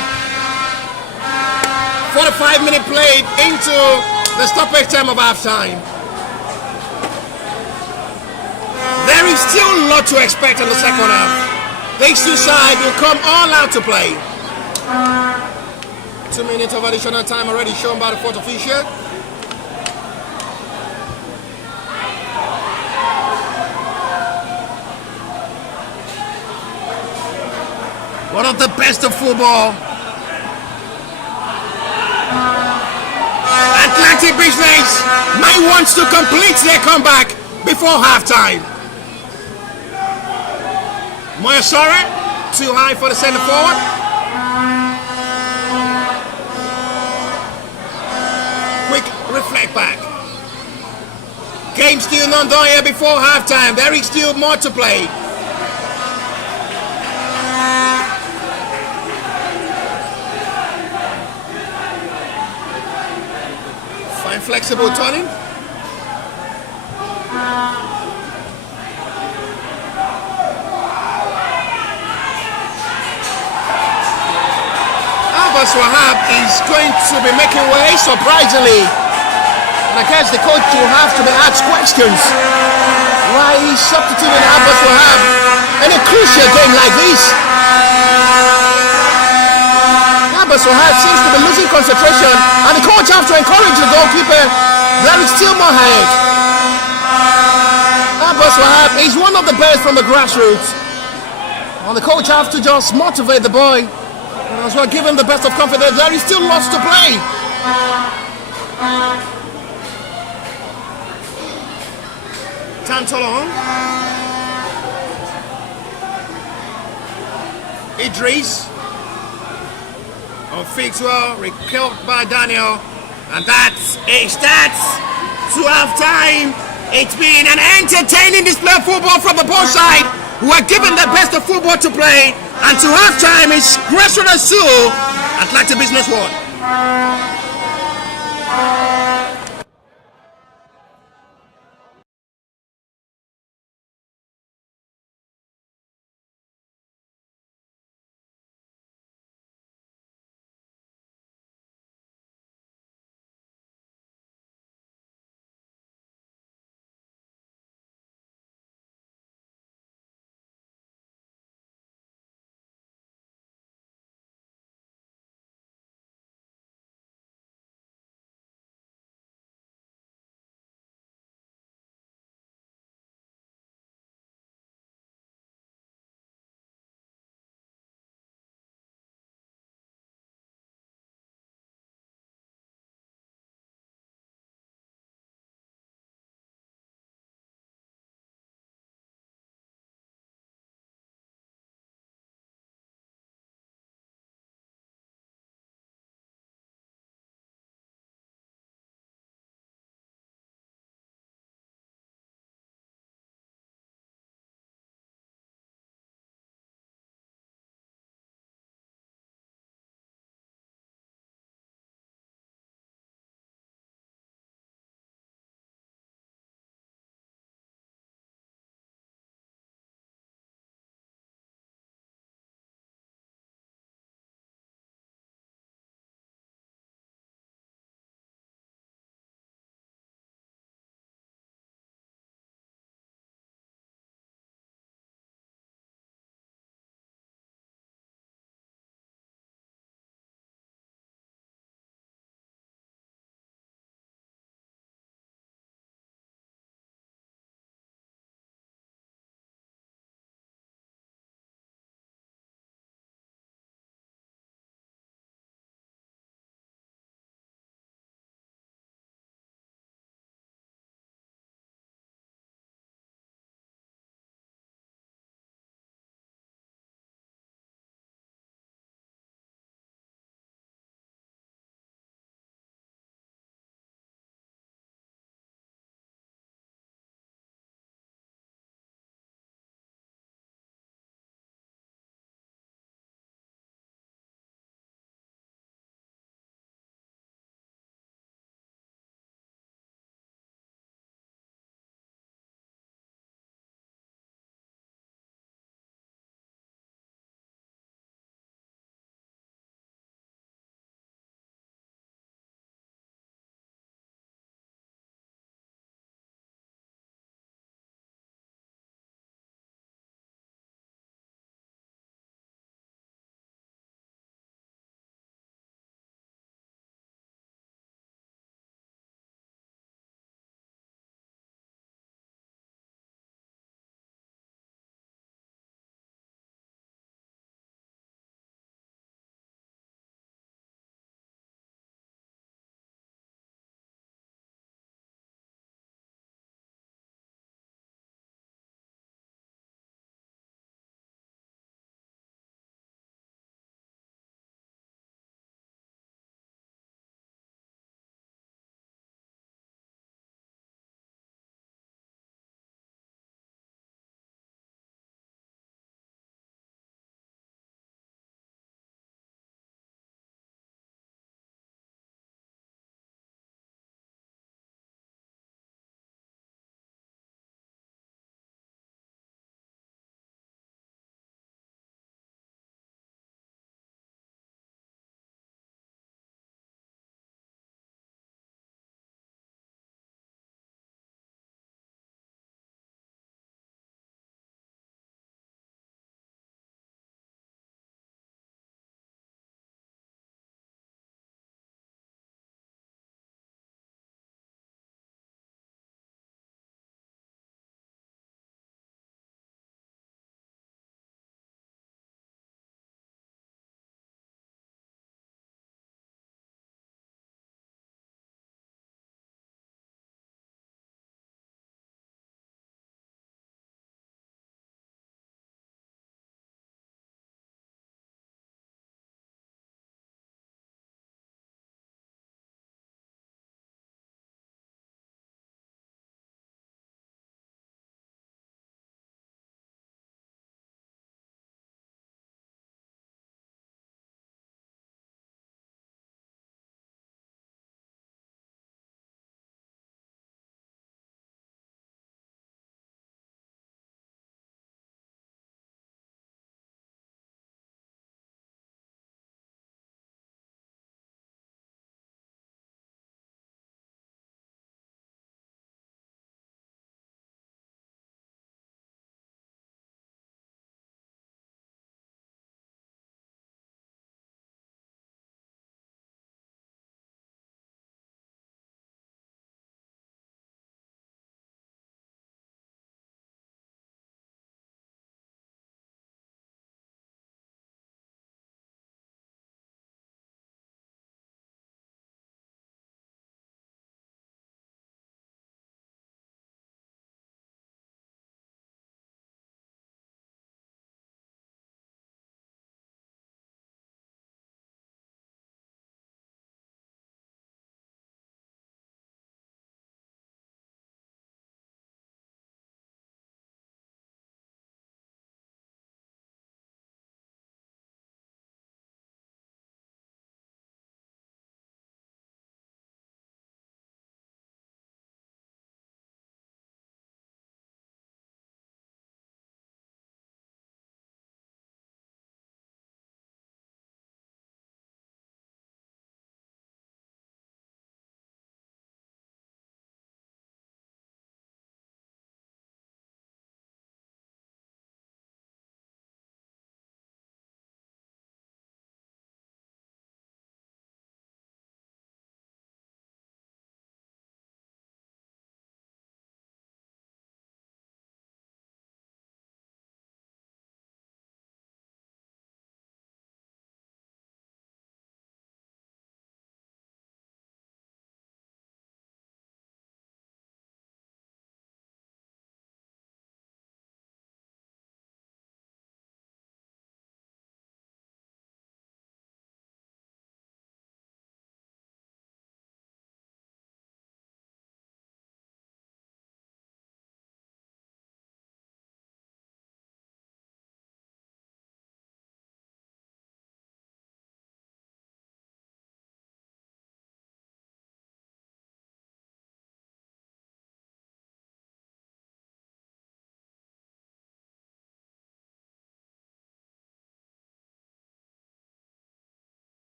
45-minute played into the stoppage time of halftime. There is still a lot to expect in the second half. These two sides will come all out to play. 2 minutes of additional time already shown by the fourth official. One of the best of football. Atlantic business might want to complete their comeback before halftime. Moyasara, too high for the center forward. Quick reflect back. Game still not done here before halftime. There is still more to play. Flexible turning. Abbas Wahab is going to be making way, surprisingly. And I guess the coach will have to be asked questions why he's substituting Abbas Wahab in a crucial game like this. Abbas Wahab seems to be losing concentration, and the coach has to encourage the goalkeeper. There is still more ahead. Abbas Wahab is one of the best from the grassroots, and the coach has to just motivate the boy and as well give him the best of confidence. There is still lots to play. Tantolon, Idris. On Fixwell, recalled by Daniel, and that's a stats to half time. It's been an entertaining display of football from the both sides, who are given the best of football to play, and to half time is Grassrunners 2, Atlantic Business 1.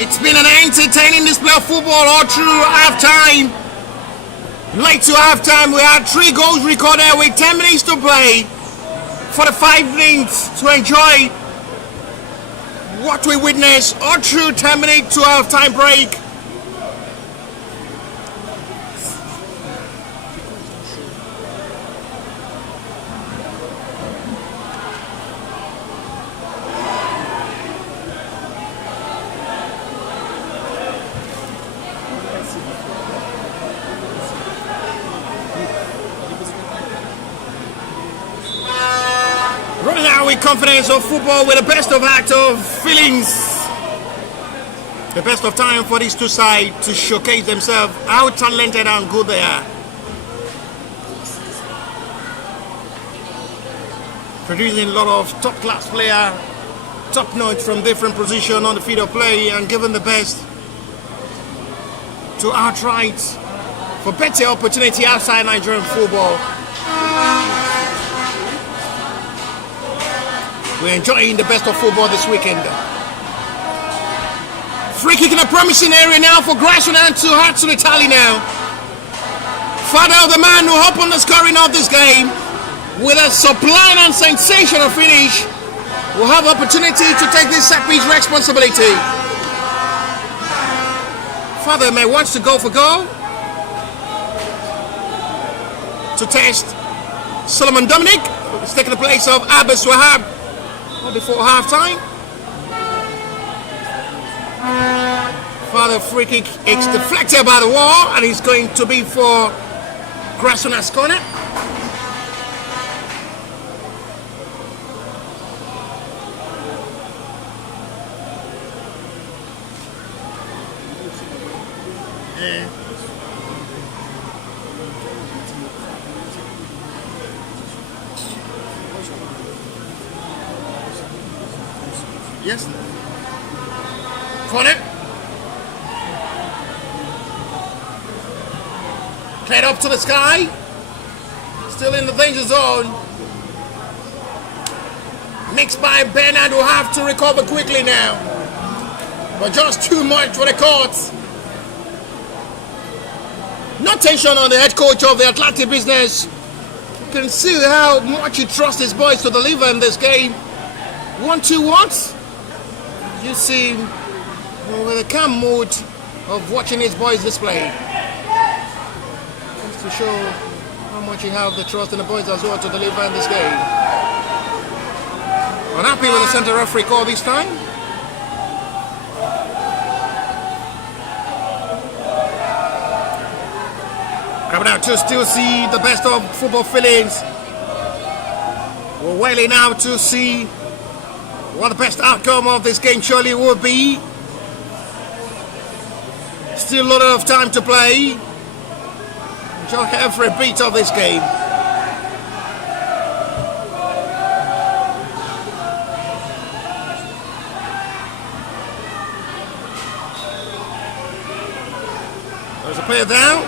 It's been an entertaining display of football all through halftime. Late to halftime, we had 3 goals recorded with 10 minutes to play. 45 minutes to enjoy what we witnessed all through 10 minutes to halftime break. Running out with confidence of football with the best of act of feelings. The best of time for these two sides to showcase themselves, how talented and good they are. Producing a lot of top class player, top notch from different positions on the field of play, and giving the best to outright for better opportunity outside Nigerian football. We're enjoying the best of football this weekend. Free kick in a promising area now for Grassrunners to heart to the tally now. Father of the man who opened the scoring of this game with a sublime and sensational finish will have opportunity to take this set piece responsibility. Father may wants to go for goal to test Solomon Dominic. He's taking the place of Abbas Wahab before half-time. Father free kick is deflected by the wall and it's going to be for Grassrunners corner. Yes. Corner. Cleared up to the sky. Still in the danger zone. Mixed by Bernard, who have to recover quickly now. But just too much for the courts. No tension on the head coach of the Atlantic business. You can see how much he trusts his boys to deliver in this game. 1-2 once. You see with a calm mood of watching his boys display. Just to show how much you have the trust in the boys as well to deliver in this game. Unhappy with the center referee call this time. Coming out to still see the best of football feelings. We're waiting now to see what the best outcome of this game surely would be. Still a lot of time to play. Enjoy every beat of this game. There's a player down.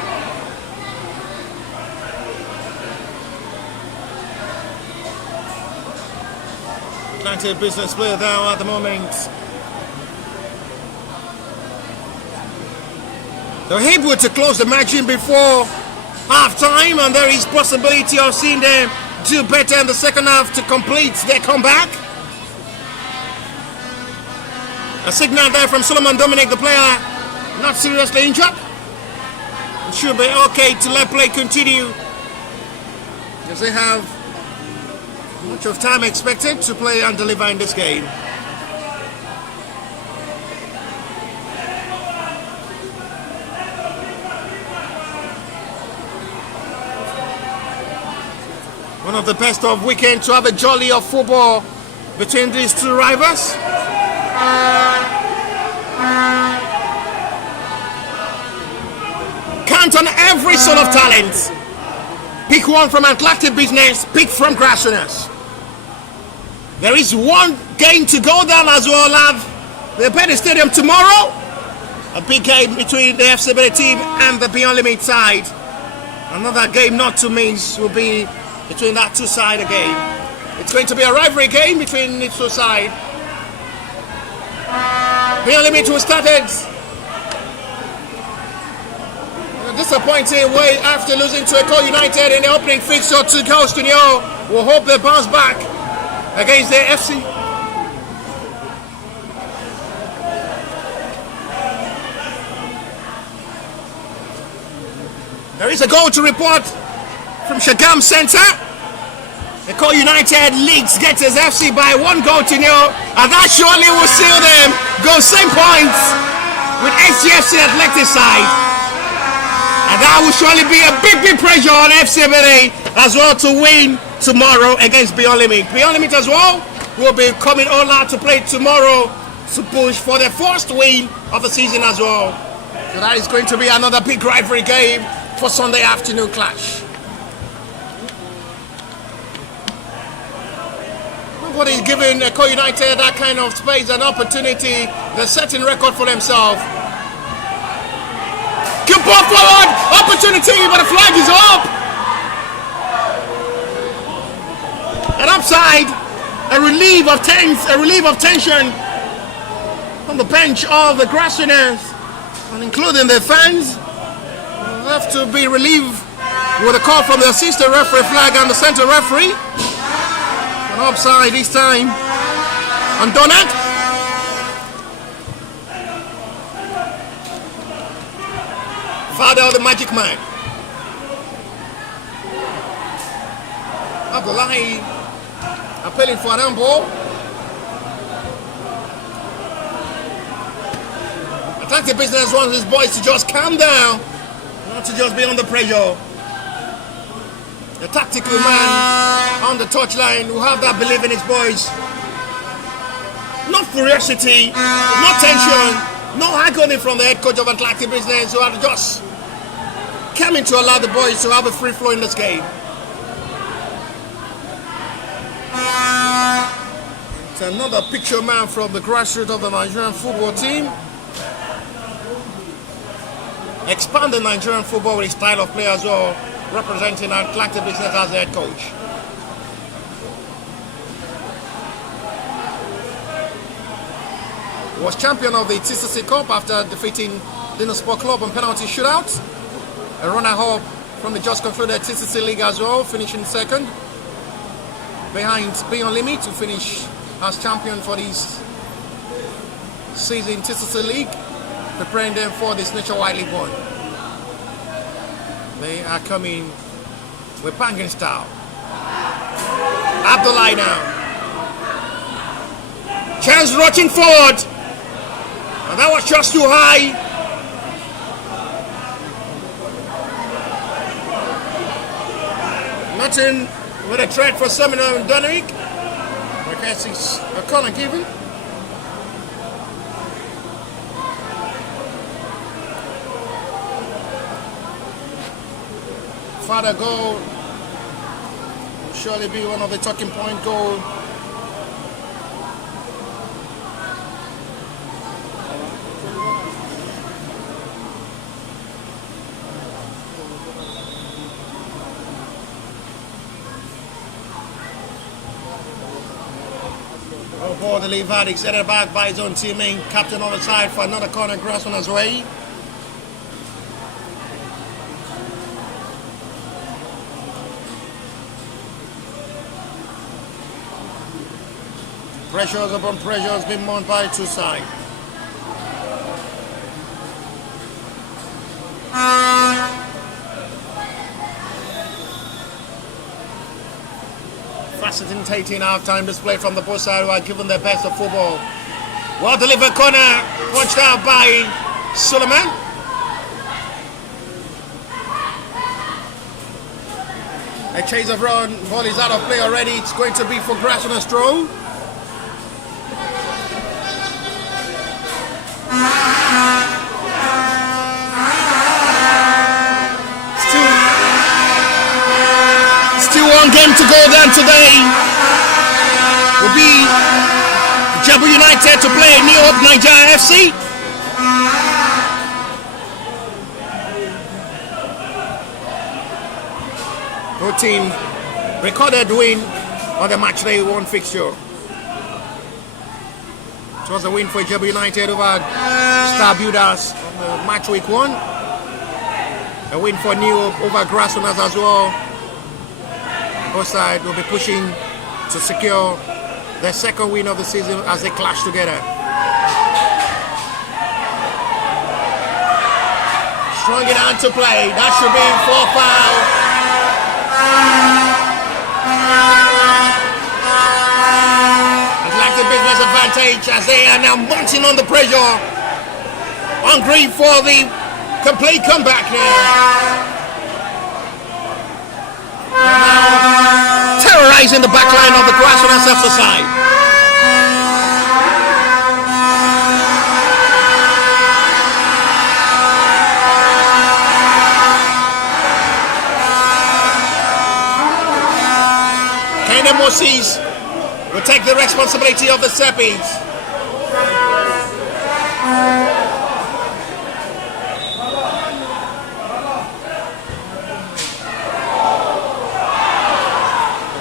Atlantic business player down at the moment. They're able to close the match in before half-time, and there is possibility of seeing them do better in the second half to complete their comeback. A signal there from Solomon Dominic, the player not seriously injured. It should be okay to let play continue, because they have much of time expected to play and deliver in this game. One of the best of weekends to have a jolly of football between these two rivals. Count on every sort of talent. Pick one from Atlantic business, pick from Grassrunners. There is one game to go down as well at the Penny Stadium tomorrow. A big game between the FCB team and the Beyond Limit side. Another game not to miss will be between that two sides again. It's going to be a rivalry game between these two sides. Beyond Limit who started a disappointing way after losing to Eko United in the opening fixture to Girls to Neo. We'll hope they bounce back against their FC. There is a goal to report from Shagam Center. Eko United leads Getters FC by 1 goal to 0, and that surely will seal them. Go same points with SGFC Athletic side, and that will surely be a big pressure on FCBA as well to win tomorrow against Beyond Limit. Beyond Limit as well will be coming all out to play tomorrow to push for their first win of the season as well. So that is going to be another big rivalry game for Sunday afternoon clash. Nobody's giving Eko United that kind of space and opportunity. They're setting record for themselves. Good ball forward, opportunity, but the flag is up. An upside, a relief of tension on the bench of the Grassrunners, and including their fans. Have to be relieved with a call from the assistant referee flag and the center referee. An offside this time on Donald. Father of the Magic Man. Abdullahi appealing for an handball. Attractive Business wants his boys to just calm down. Not to just be under pressure. The tactical man on the touchline who have that belief in his boys. No furiosity, no tension, no agony from the head coach of Attractive Business, who have just coming to allow the boys to have a free flow in this game. It's another picture man from the grassroots of the Nigerian football team. Expanding Nigerian football with his style of play as well, representing Attractive Business as the head coach. He was champion of the TCC Cup after defeating Dinner Sport Club on penalty shootout. A runner-up from the just concluded TCC League as well, finishing second. Behind Beyond Limit to finish as champion for this season TCC League, preparing them for this Nationwide League 1. They are coming with banging style. Abdullahi now. Chance rushing forward. And that was just too high. Nothing with a threat for Seminar and Dunwick. I guess it's a corner given. Father goal will surely be one of the talking point goal. Oh, the lead verdict set it back by his own teammate, captain on the side for another corner. Grassrunners way. Pressures upon pressures being mounted by two sides. Fascinating half-time display from the both sides who are given their best of football. Well delivered corner, punched out by Suleiman. A chase of run, ball is out of play already. It's going to be for Grassrunners throw. Still one game to go down today. Will be Jabu United to play New Hope Nigeria FC. Both team recorded win on the matchday one fixture. It was a win for Ijebu United over Star Builders on match week 1. A win for New over Grassrunners as well. Both sides will be pushing to secure their second win of the season as they clash together. Strong it on to play. That should be 4 foul. Atlantic Business advantage as they are now munching on the pressure. Hungry for the complete comeback here. Terrorizing the backline of the Grassrunners side. Kane Moses will take the responsibility of the Seppies.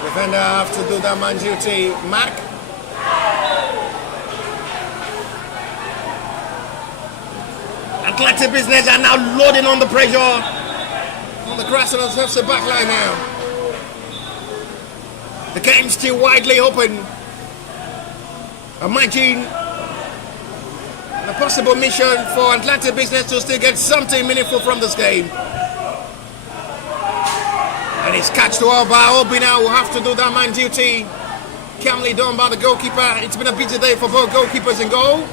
Defender have to do that man duty. Mac. Atlantic Business are now loading on the pressure on the Grassrunners FC backline now. The game's still widely open. Imagine the possible mission for Atlantic Business to still get something meaningful from this game. And it's catch to all by Obi now will have to do that man duty. Calmly done by the goalkeeper. It's been a busy day for both goalkeepers in goal.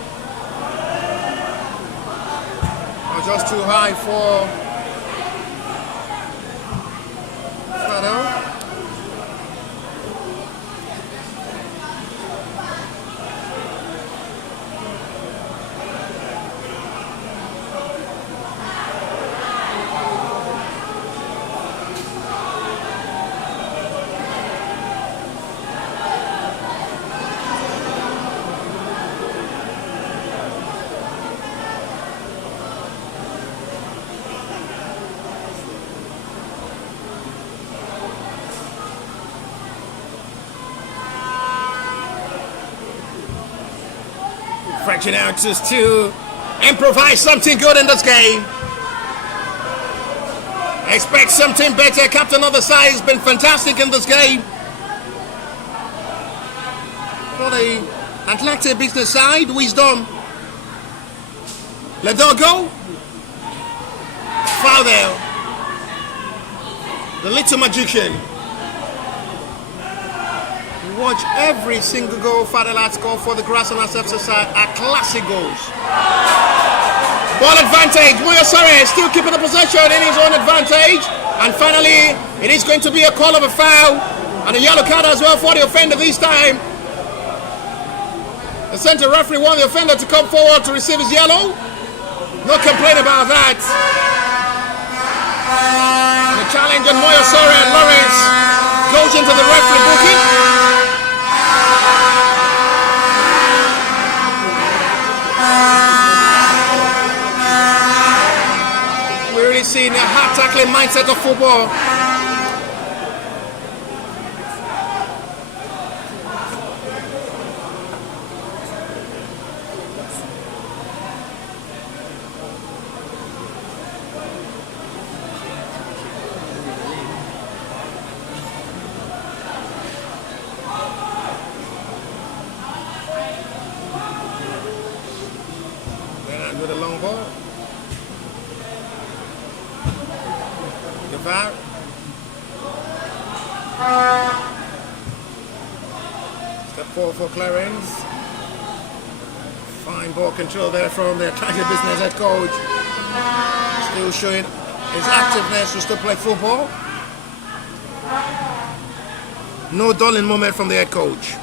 Just too high for Fado. Fraction out just to improvise something good in this game. Expect something better. Captain of the side has been fantastic in this game. For the Atlantic Business side, Wisdom. Let go. Foul there. The little magician. Watch every single goal Fatherlad score for the Grassrunners FC side are classic goals. Ball advantage. Moyo Sore still keeping the possession in his own advantage. And finally, it is going to be a call of a foul. And a yellow card as well for the offender this time. The centre referee wanted the offender to come forward to receive his yellow. No complaint about that. And the challenge on Moyo Sore and Lawrence goes into the referee booking. We're really seeing a hard tackling mindset of football. With a long ball. Gavar. Step forward for Clarence. Fine ball control there from the Atlantic Business head coach. Still showing his activeness to still play football. No dulling moment from the head coach.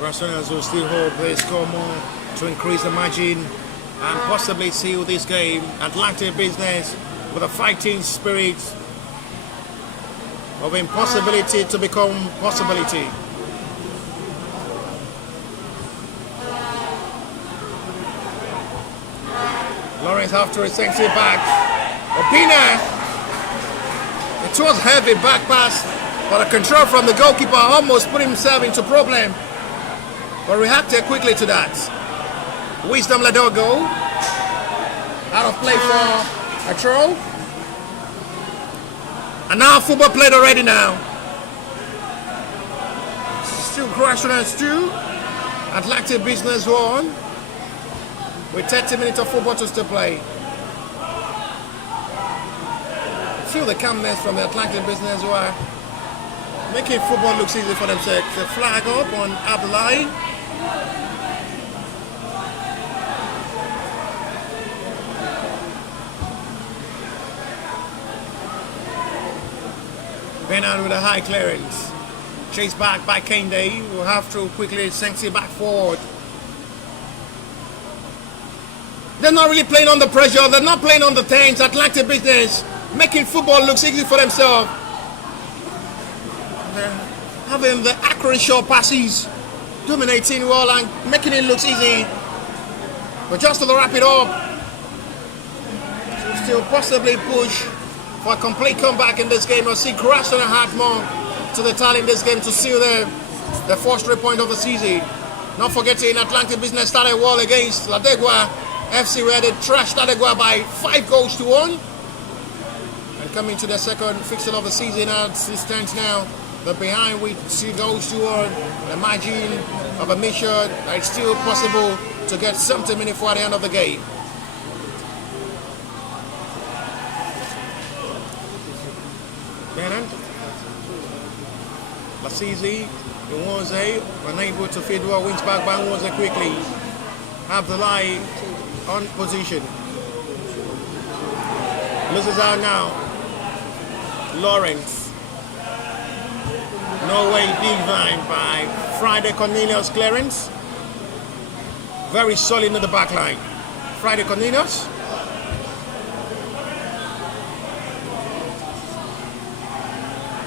Grassrunners will still hold their score more to increase the margin and possibly seal this game. Atlantic Business with a fighting spirit of impossibility to become possibility. Lawrence after it sends it back. Opina. It was heavy back pass, but a control from the goalkeeper almost put himself into problem. But reacted quickly to that. Wisdom let her go. Out of play for a throw. And now football played already now. Still Grassrunners 2. Atlantic Business 1. With 30 minutes of football to still play. Feel the calmness from the Atlantic Business who are making football look easy for themselves. The flag up on Abdullahi. Bernard with a high clearance. Chased back by Kende, who have to quickly sink it back forward. They're not really playing under pressure. They're not playing on the tense. Atlantic Business making football look easy for themselves. They're having the accurate short passes, dominating well and making it look easy. But just to wrap it up, to still possibly push for a complete comeback in this game. We'll see Grassrunners had more to the tally in this game to seal the first 3 points of the season. Not forgetting Atlantic Business started well against Ladegua FC, where they trashed Ladegua by 5-1. And coming to the second fixture of the season as it stands now, the behind with 2-1, the margin of a mission that it's still possible to get something meaningful at the end of the game. Bennett, Lassizi, Nwoze, unable to feed well, wins back by Nwoze quickly. Abdullahi on position. Loses out now. Lawrence. Norway divine by Friday Cornelius clearance. Very solid in the back line. Friday Cornelius.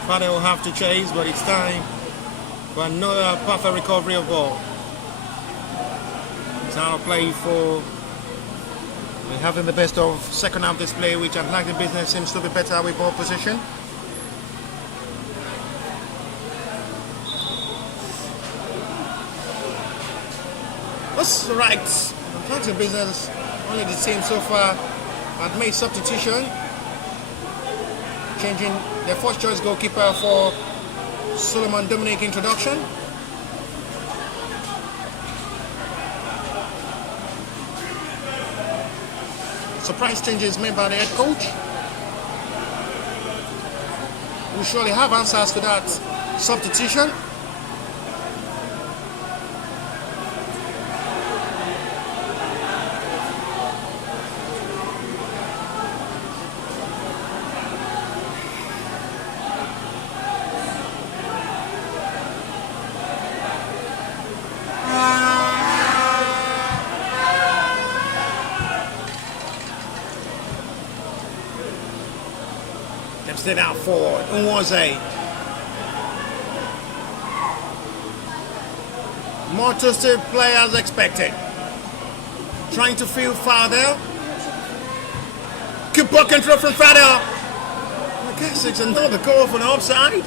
Friday will have to chase, but it's time for another perfect recovery of ball. It's now a play for having the best of second half display, which Atlantic Business seems to be better with ball position. That's right. Atlantic Business, only the team so far, had made substitution, changing their first choice goalkeeper for Solomon Dominic introduction. Surprise changes made by the head coach. We surely have answers to that substitution. It out forward. Nwoze. More twisted play as expected. Trying to field Fadel. Good ball control from Fadel. I guess it's another goal from the offside.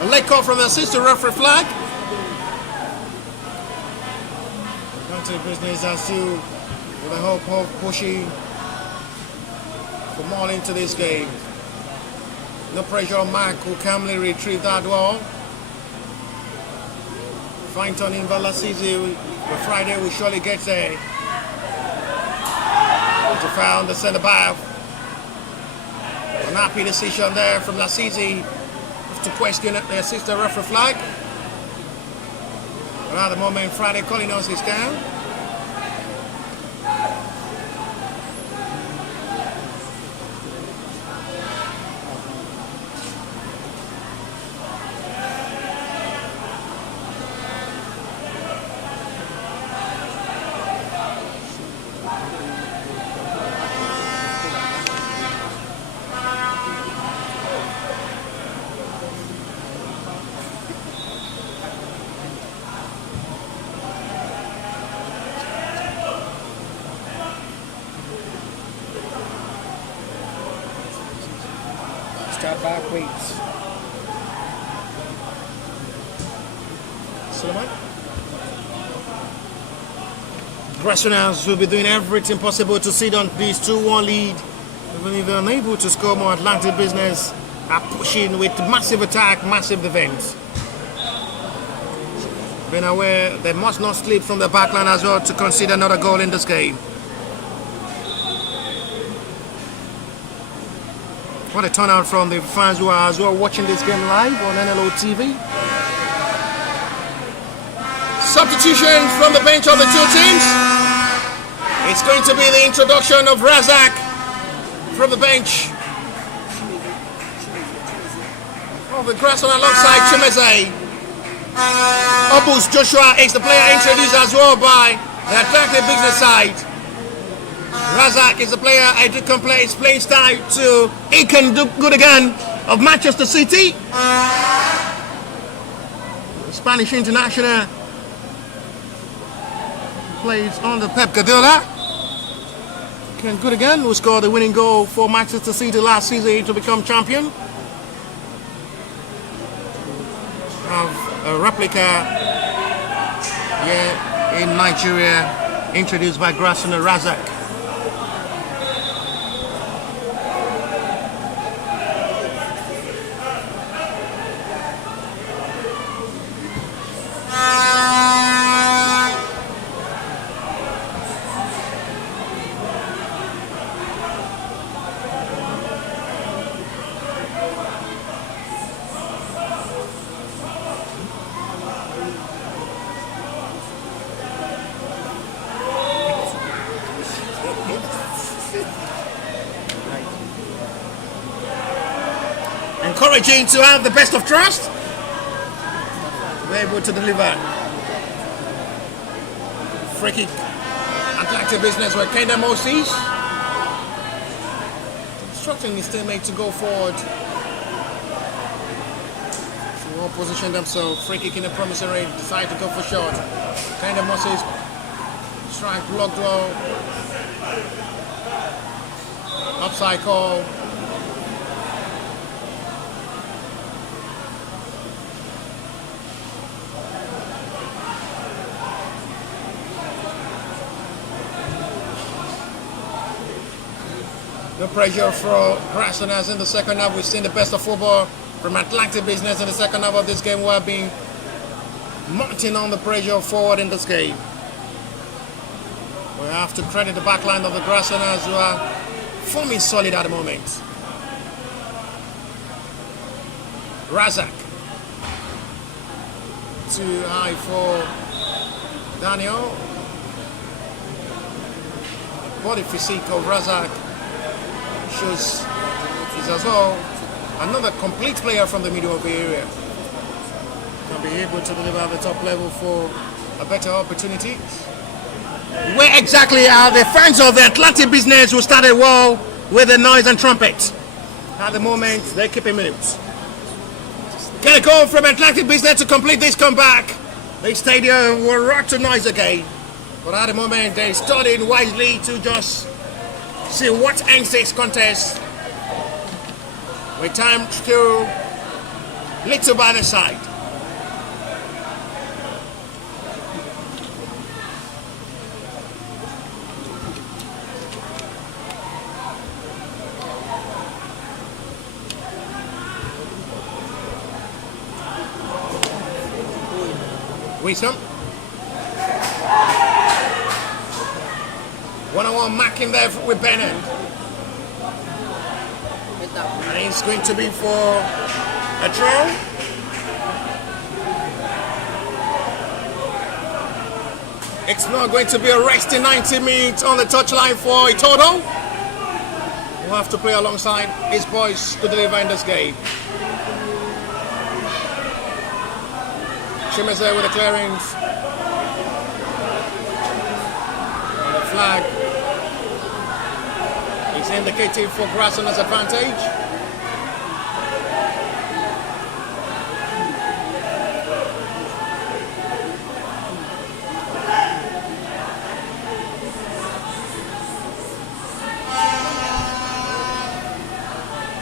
A late call from the assistant referee flag. Atlantic Business has to, with the hope of pushing for more into this game. No pressure on Mark, who calmly retrieved that ball. Fine turning Valasizi, but Friday will surely get there. To found the centre back. An happy decision there from Lassizi to question the assistant referee flag. But at the moment, Friday calling us his down. Start back weights. Suleiman. Grassrunners will be doing everything possible to sit on this 2-1 lead. Even if they're unable to score more, Atlantic Business are pushing with massive attack, massive defense. Being aware they must not slip from the backline as well to concede another goal in this game. What a turnout from the fans who are as well watching this game live on NLO TV. Substitution from the bench of the two teams. It's going to be the introduction of Razak from the bench of the Grassrunners alongside Chimeze. Obus Joshua is the player introduced as well by the Atlantic Business side. Razak is the player I do complete his playing style to Ikan Gundogan of Manchester City. The Spanish international plays under Pep Guardiola. Ikan Gundogan, who scored the winning goal for Manchester City last season to become champion. Of a replica here in Nigeria, introduced by Grassrunners Razak. Encouraging to have the best of trust. We're able to deliver. Free kick. Atlantic Business where Kenda Moses. Instructing his teammate to go forward. To well position themselves. Free kick in the promissory. Decide to go for shot. Kenda Moses. Strike blocked well. Upside call. No pressure for Grassrunners in the second half. We've seen the best of football from Atlantic Business in the second half of this game. We have been mounting on the pressure forward in this game. We have to credit the backline of the Grassrunners who are forming solid at the moment. Razak. Too high for Daniel. The body physique of Razak shows is as well another complete player from the middle of the area. Can be able to deliver at the top level for a better opportunity. Where exactly are the fans of the Atlantic Business who started well with the noise and trumpets? At the moment, they keep a minute. Get a goal from Atlantic Business to complete this comeback. The stadium will rock to noise again. But at the moment, they studied wisely to just see what ends this contest. With time to little by the side. Wisdom. One-on-one marking there with Bennett. And it's going to be for a draw. It's not going to be a resting 90 minutes on the touchline for a total. We'll have to play alongside his boys to deliver in this game. Chimeze with the clearings. And the flag is indicating for Grassrunners' advantage.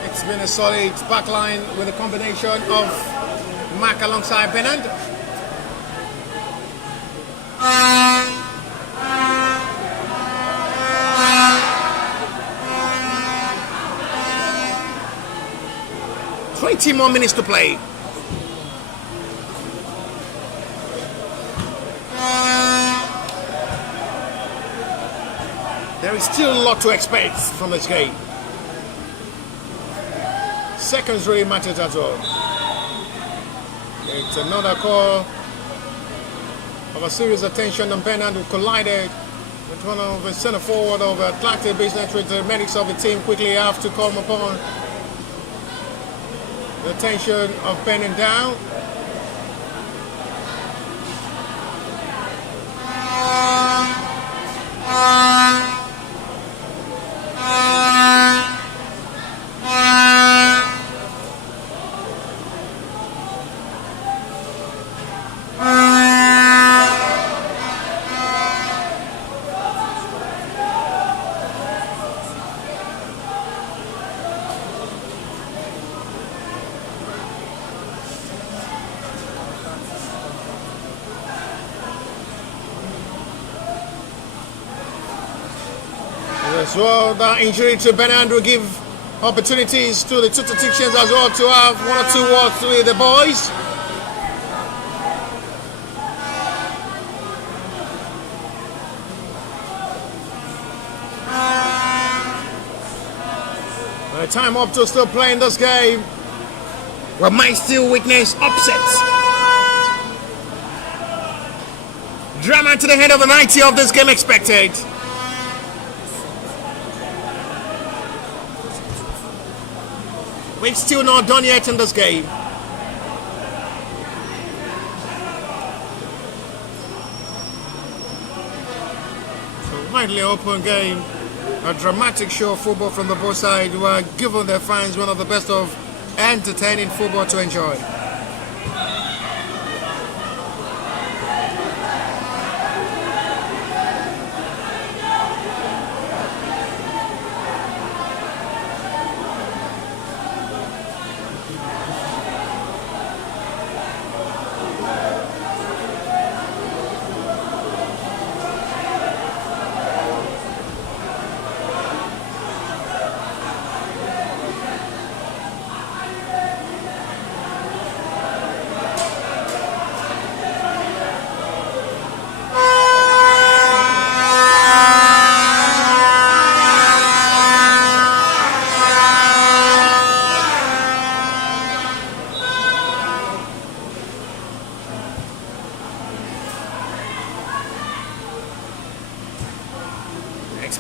It's been a solid back line with a combination of Mac alongside Bennett. Twenty more minutes to play. There is still a lot to expect from this game. Seconds really matters as well. It's another call of a serious attention on Bernard, who collided with one of the centre forward of Atlantic Business, with the medics of the team quickly have to come upon the attention of Bernard down. As well, that injury to Bernard will give opportunities to the two tacticians as well to have one or two words with the boys. By the time up to still playing this game, we might still witness upsets. Drama to the head of the 90 of this game expected. We're still not done yet in this game. A widely open game, a dramatic show of football from the both sides, who are giving their fans one of the best of entertaining football to enjoy.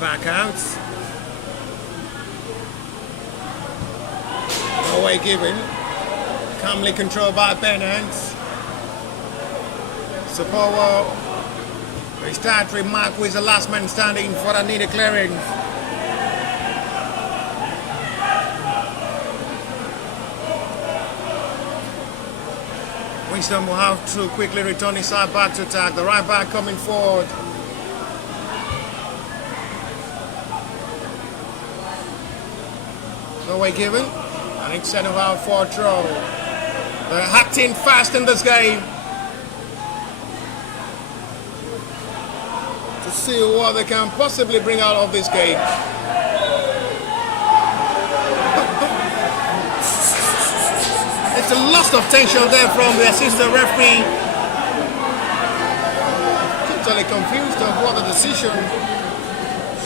Back out. No way given. Calmly controlled by Bennett. Sapoa. They start with Mark, who is the last man standing for the needed clearing. Winston will have to quickly return his side back to attack. The right back coming forward. No way given, and instead of our forward throw. They're acting fast in this game to see what they can possibly bring out of this game. It's a loss of tension there from the assistant referee. Totally confused of what the decision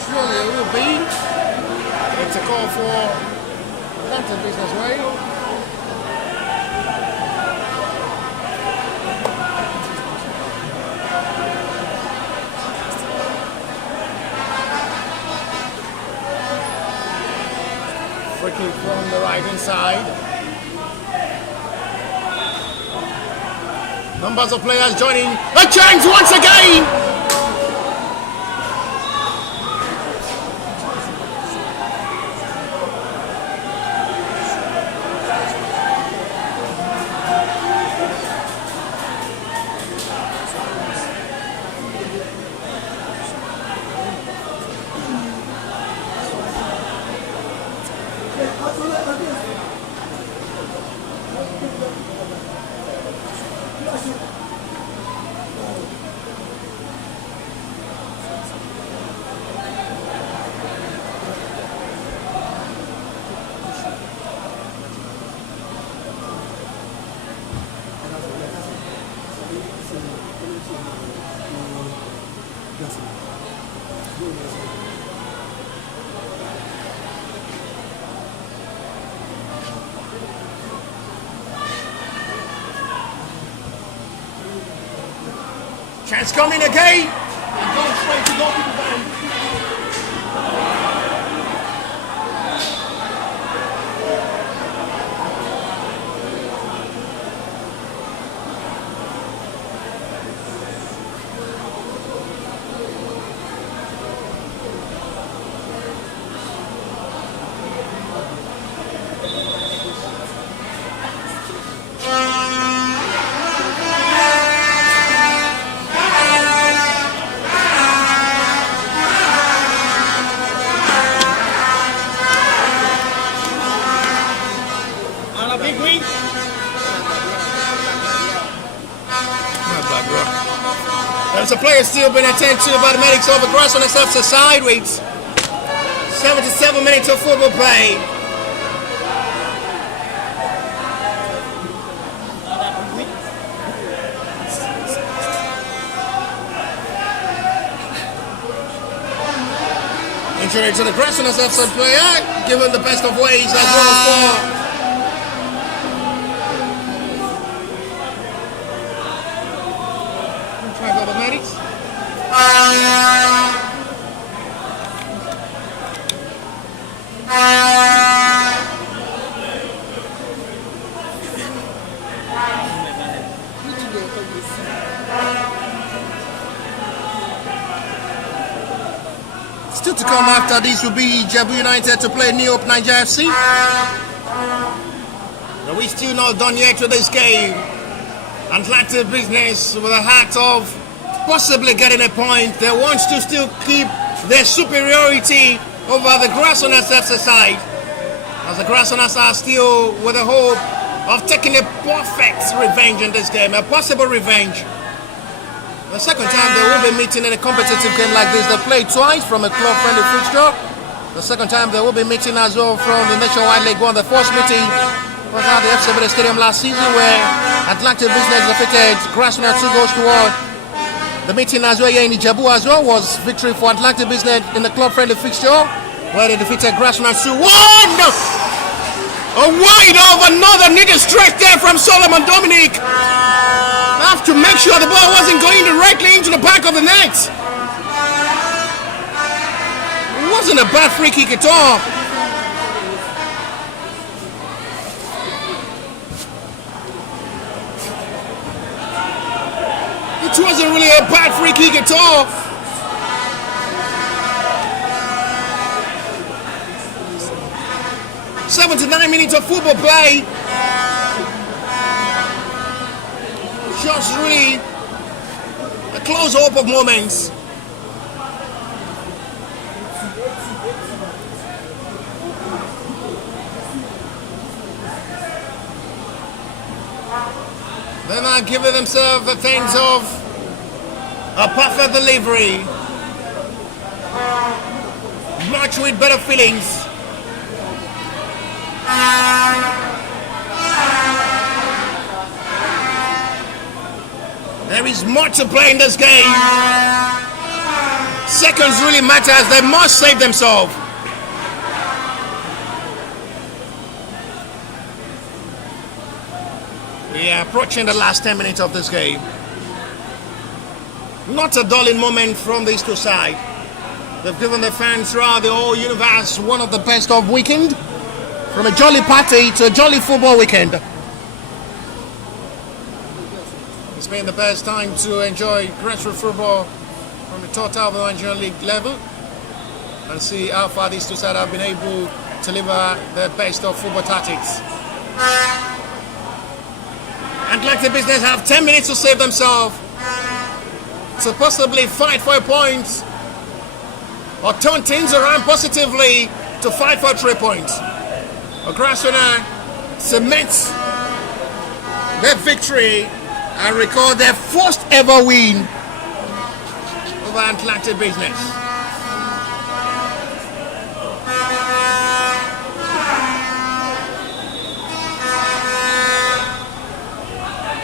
surely will be. It's a call for Atlantic Business way. Free kick from the right hand side. Numbers of players joining. A chance once again. Chance coming again. And going straight to goalkeeper band. There's a player still being attended to by the medics over Grassrunners left to sideways. 77 minutes of football play. Injury to the Grassrunners FC player, given the best of ways as well for still to come after this will be Jebu United to play New Hope Nigeria FC. But we still not done yet with this game. Atlantic Business with a heart of possibly getting a point. They want to still keep their superiority over the Grassrunners FC side. As the Grassrunners are still with the hope of taking a perfect revenge in this game, a possible revenge. The second time they will be meeting in a competitive game like this. They played twice from a club-friendly fixture. The second time they will be meeting as well from the Nationwide League One. The first meeting was at the FCB Stadium last season where Atlantic Business defeated Grassrunners 2 goals to 1. The meeting as well here in Ijebu as well was victory for Atlantic Business in the club-friendly fixture where they defeated Grassrunners 2-1. A wide of another needed stretch there from Solomon Dominic. Have to make sure the ball wasn't going directly into the back of the net. It wasn't a bad free kick at all. It wasn't really a bad free kick at all. "79 minutes of football play. Just really a close hope of moments. They're not giving themselves the things of a perfect delivery. Much with better feelings. There is much to play in this game. Seconds really matter as they must save themselves. We are approaching the last 10 minutes of this game. Not a dulling moment from these two sides. They've given the fans throughout the whole universe one of the best of weekend. From a jolly party to a jolly football weekend. It's been the best time to enjoy grassroots football from the total Nigerian League level and see how far these two sides have been able to deliver the best of football tactics. Atlantic Business have 10 minutes to save themselves, to possibly fight for a point or turn things around positively to fight for 3 points. Grassrunners cements their victory and record their first ever win over Atlantic Business.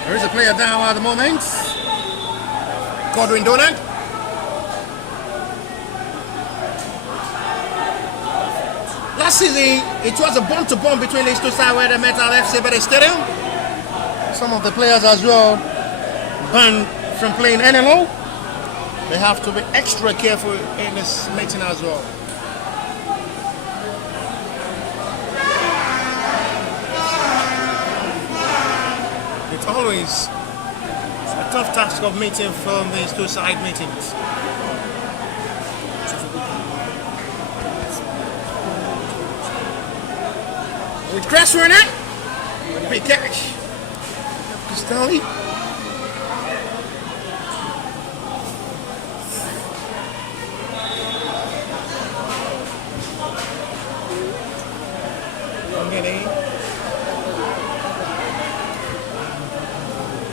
There is a player down at the moment. Godwin Donald. Last season, it was a bump-to-bump between these two sides where they met at FC Bede Stadium. Some of the players as well banned from playing NLO. They have to be extra careful in this meeting as well. It's always a tough task of meeting from these two side meetings. With Grassrunners, big catch. Costelli.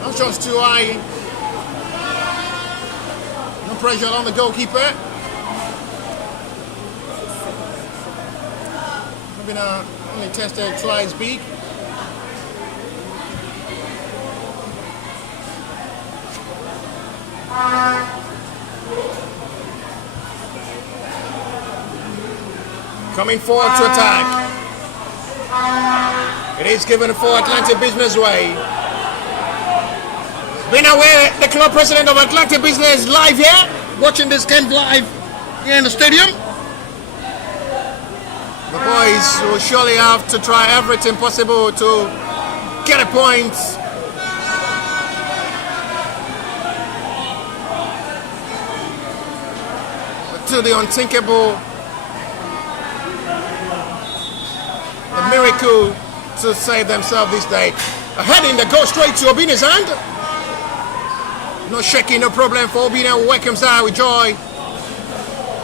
That's just too high. No pressure on the goalkeeper. Been only tested twice big. Coming forward to attack. It is given for Atlantic Business Way. Been aware the club president of Atlantic Business live here, watching this game live here in the stadium. The boys will surely have to try everything possible to get a point. To the unthinkable, a miracle to save themselves this day. A heading that goes straight to Obina's hand. No shaking, no problem for Obina, who welcomes her with joy.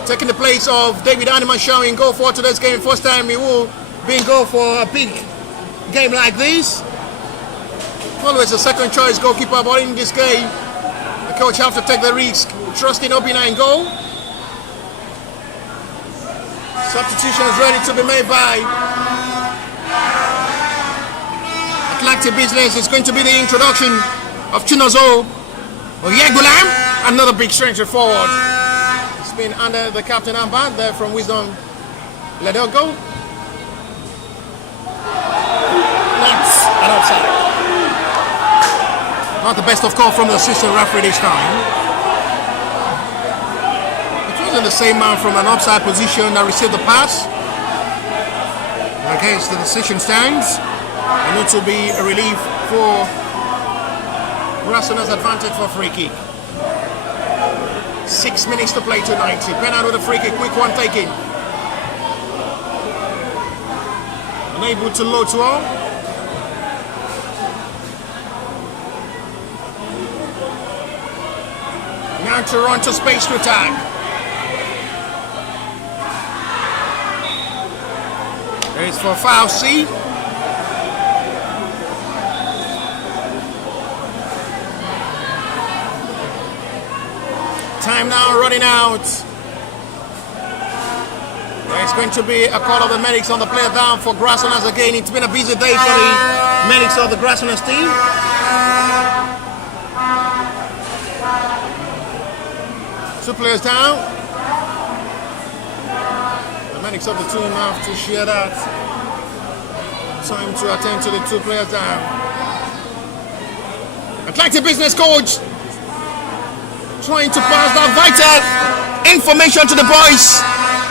Taking the place of David Animan showing goal for today's game. First time he will be in goal for a big game like this. Always a second choice goalkeeper, but in this game, the coach have to take the risk, trusting Obina in goal. Substitution is ready to be made by Atlantic Business. It's going to be the introduction of Chinozo Oyegulam, another big stranger forward. It's been under the captain armband there from Wisdom Ledogo. That's an offside. Not the best of call from the assistant referee this time. The same man from an offside position that received the pass. Against the decision stands. And it will be a relief for Grassrunners' advantage for free kick. 6 minutes to play to 90. Penalty with a free kick, quick one taken. Unable to load to all. Now to run to space to attack. It's for foul C. Time now running out. There's going to be a call of the medics on the player down for Grassrunners again. It's been a busy day for the medics of the Grassrunners team. Two players down. Medics of the team have to share that time to attend to the two players down. Atlantic Business coach trying to pass that vital information to the boys.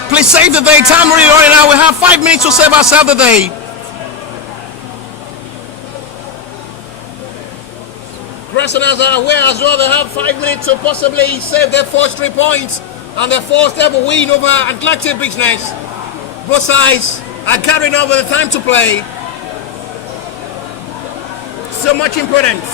Please save the day. Time really running out. We have 5 minutes to save ourselves the day. Grassrunners are aware as well. They have 5 minutes to possibly save their first 3 points and their first ever win over Atlantic Business. Both sides are carrying over the time to play. So much importance.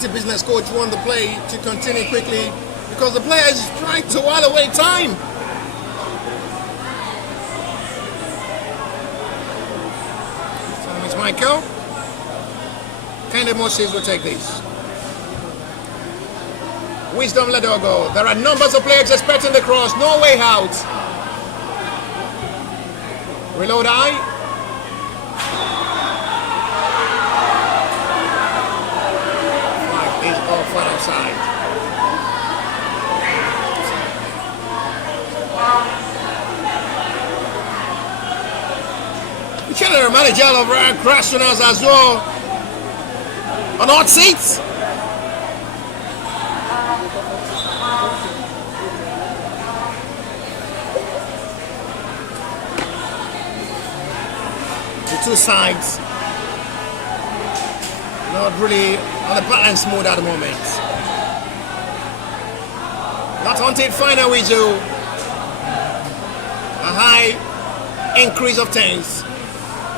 The business coach won the play to continue quickly because the player is trying to while away time. Michael. Kende Moses will take this. Wisdom Ledogo. There are numbers of players expecting the cross. No way out. Reload eye. The general manager of Grassrunners as well on hot seats. The two sides not really on the balance mode at the moment. Not until final whistle. A high increase of tense.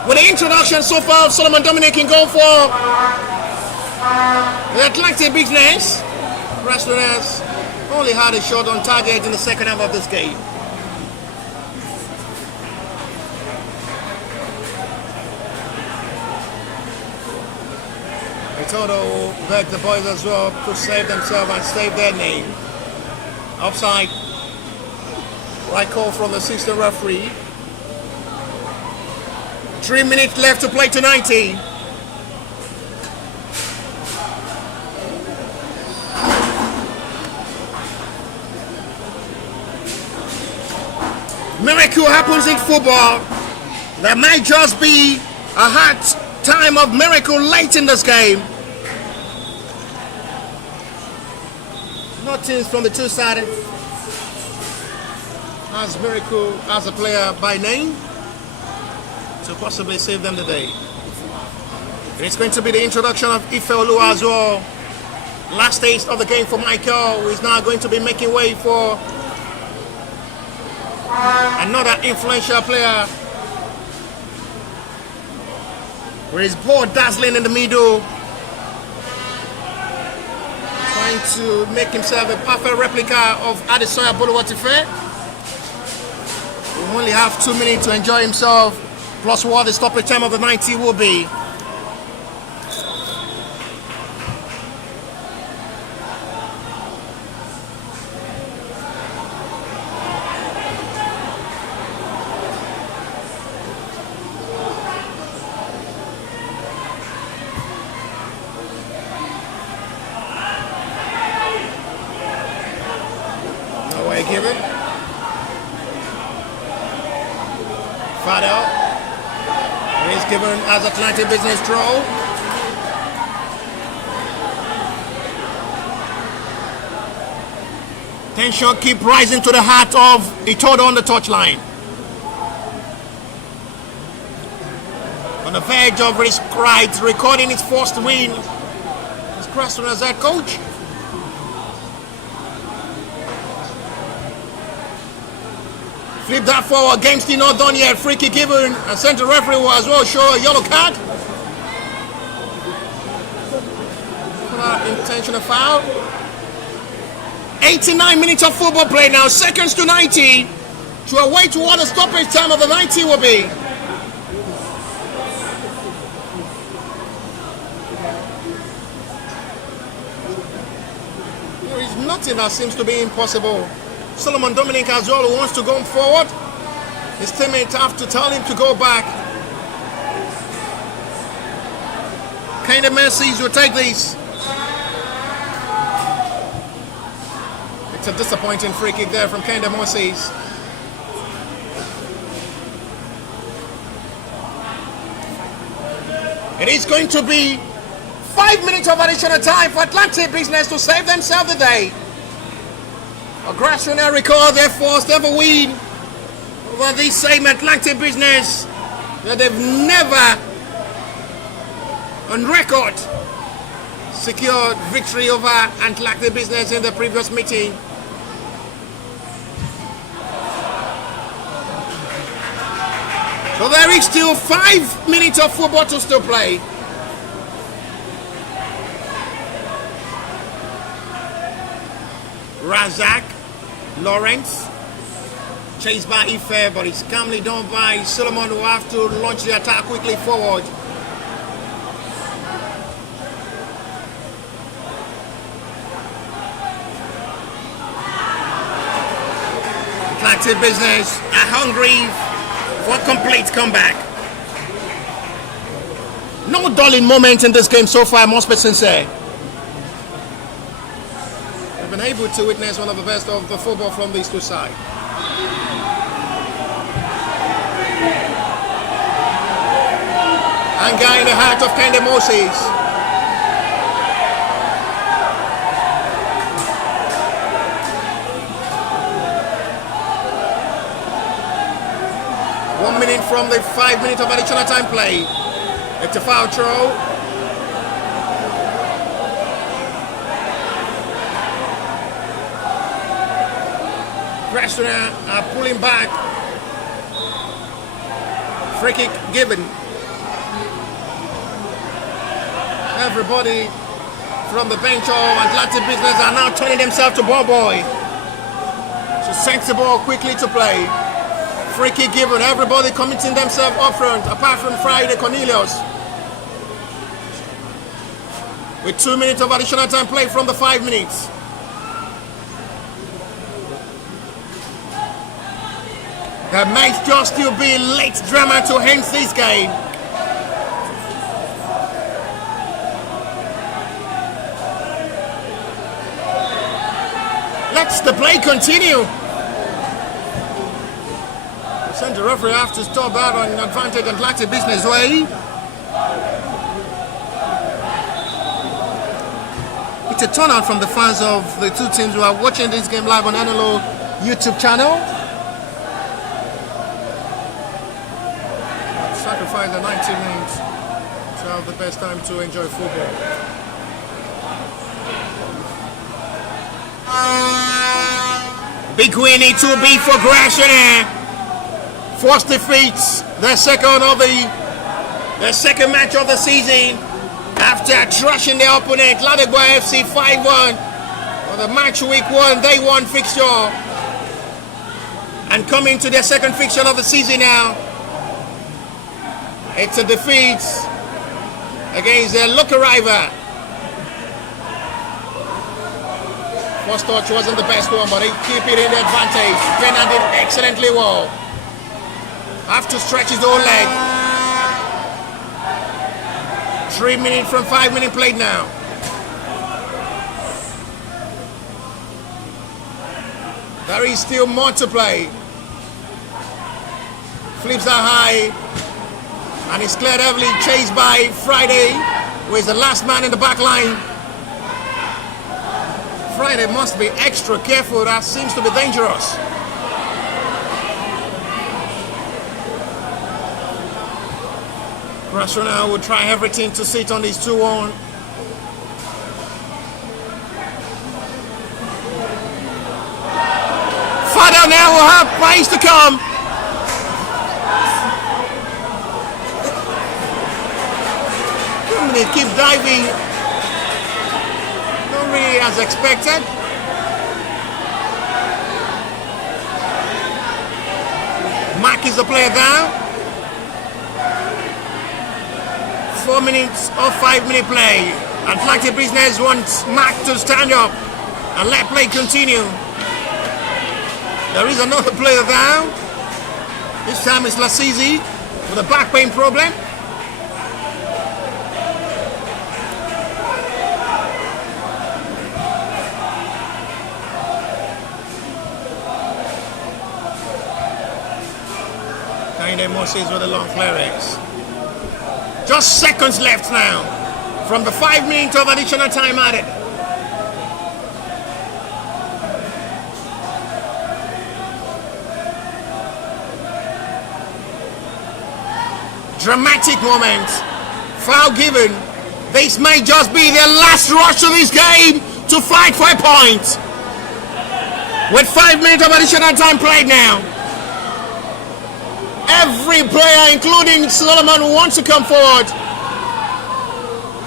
With the introduction so far of Solomon Dominic can go for the Atlantic business. Grassrunners only had a shot on target in the second half of this game. Toto begged the boys as well to save themselves and save their name. Offside. Right call from the assistant referee. 3 minutes left to play to 90. Miracle happens in football. There might just be a hard time of miracle late in this game. Nothing from the two sides. As Miracle as a player by name to possibly save them today. It's going to be the introduction of Ife Olua as well. Last taste of the game for Michael, who is now going to be making way for another influential player. With his ball dazzling in the middle, trying to make himself a perfect replica of Adesoya Boluwatife. He will only have 2 minutes to enjoy himself, plus what the stoppage time of the 90 will be. No way given. Fadel is given as Atlantic business draw. Tension keep rising to the heart of Itodo on the touchline. On the verge of his pride, recording his first win as Grassrunners head coach. Flip that forward, game still not done yet. Free kick given, and central referee will as well show a yellow card. Intentional foul. 89 minutes of football play now, seconds to 90. To await what the stoppage time of the 90 will be. There is nothing that seems to be impossible. Solomon Dominic as well, who wants to go forward. His teammates have to tell him to go back. Kind of Mercies will take this. It's a disappointing free kick there from Kenda Moses. It is going to be 5 minutes of additional time for Atlantic business to save themselves the day. A Grassrunners record their first ever win over this same Atlantic business that they've never on record secured victory over Atlantic business in the previous meeting. So there is still 5 minutes of football to still play. Razak Lawrence chased by Ife, but it's calmly done by Solomon, who have to launch the attack quickly forward. Atlantic business are hungry for a complete comeback. No dulling moment in this game so far, I must be sincere. We've been able to witness one of the best of the football from these two sides. Anger in the heart of Kende Moses. From the 5 minutes of additional time play. It's a foul throw. Grassrunners are pulling back. Free kick given. Everybody from the bench of Atlantic Business are now turning themselves to ball boy. So sends the ball quickly to play. Free kick given, everybody committing themselves up front, apart from Friday Cornelius. With 2 minutes of additional time play from the 5 minutes. There might just still be late drama to end this game. Let's the play continue. The referee have to stop that on advantage Atlantic Business way. It's a turnout from the fans of the two teams who are watching this game live on NLO YouTube channel. Sacrifice the 90 minutes to have the best time to enjoy football. Big winning 2-B for Grassrunners. First defeats, their second match of the season after trashing their opponent Ladegua FC 5-1 for the match week 1 day 1 fixture, and coming to their second fixture of the season now. It's a defeat against their local rival. First touch wasn't the best one, but they keep it in the advantage. Bernard did excellently well. Have to stretch his own leg. 3 minutes from 5 minutes played now. There is still more to play. Flips are high. And it's cleared heavily, chased by Friday, who is the last man in the back line. Friday must be extra careful. That seems to be dangerous. Grassrunners will try everything to sit on this 2-1. Father now will have plays to come. They keep diving. Not really as expected. Mark is the player down. 4 minutes or 5 minute play. Atlantic Business wants Mark to stand up and let play continue. There is another player down. This time it's Lasizi with a back pain problem. Kinde Moses with the long clearance. Just seconds left now from the 5 minutes of additional time added. Dramatic moment. Foul given. This may just be their last rush to this game to fight for a point. With 5 minutes of additional time played now. Every player, including Solomon, who wants to come forward.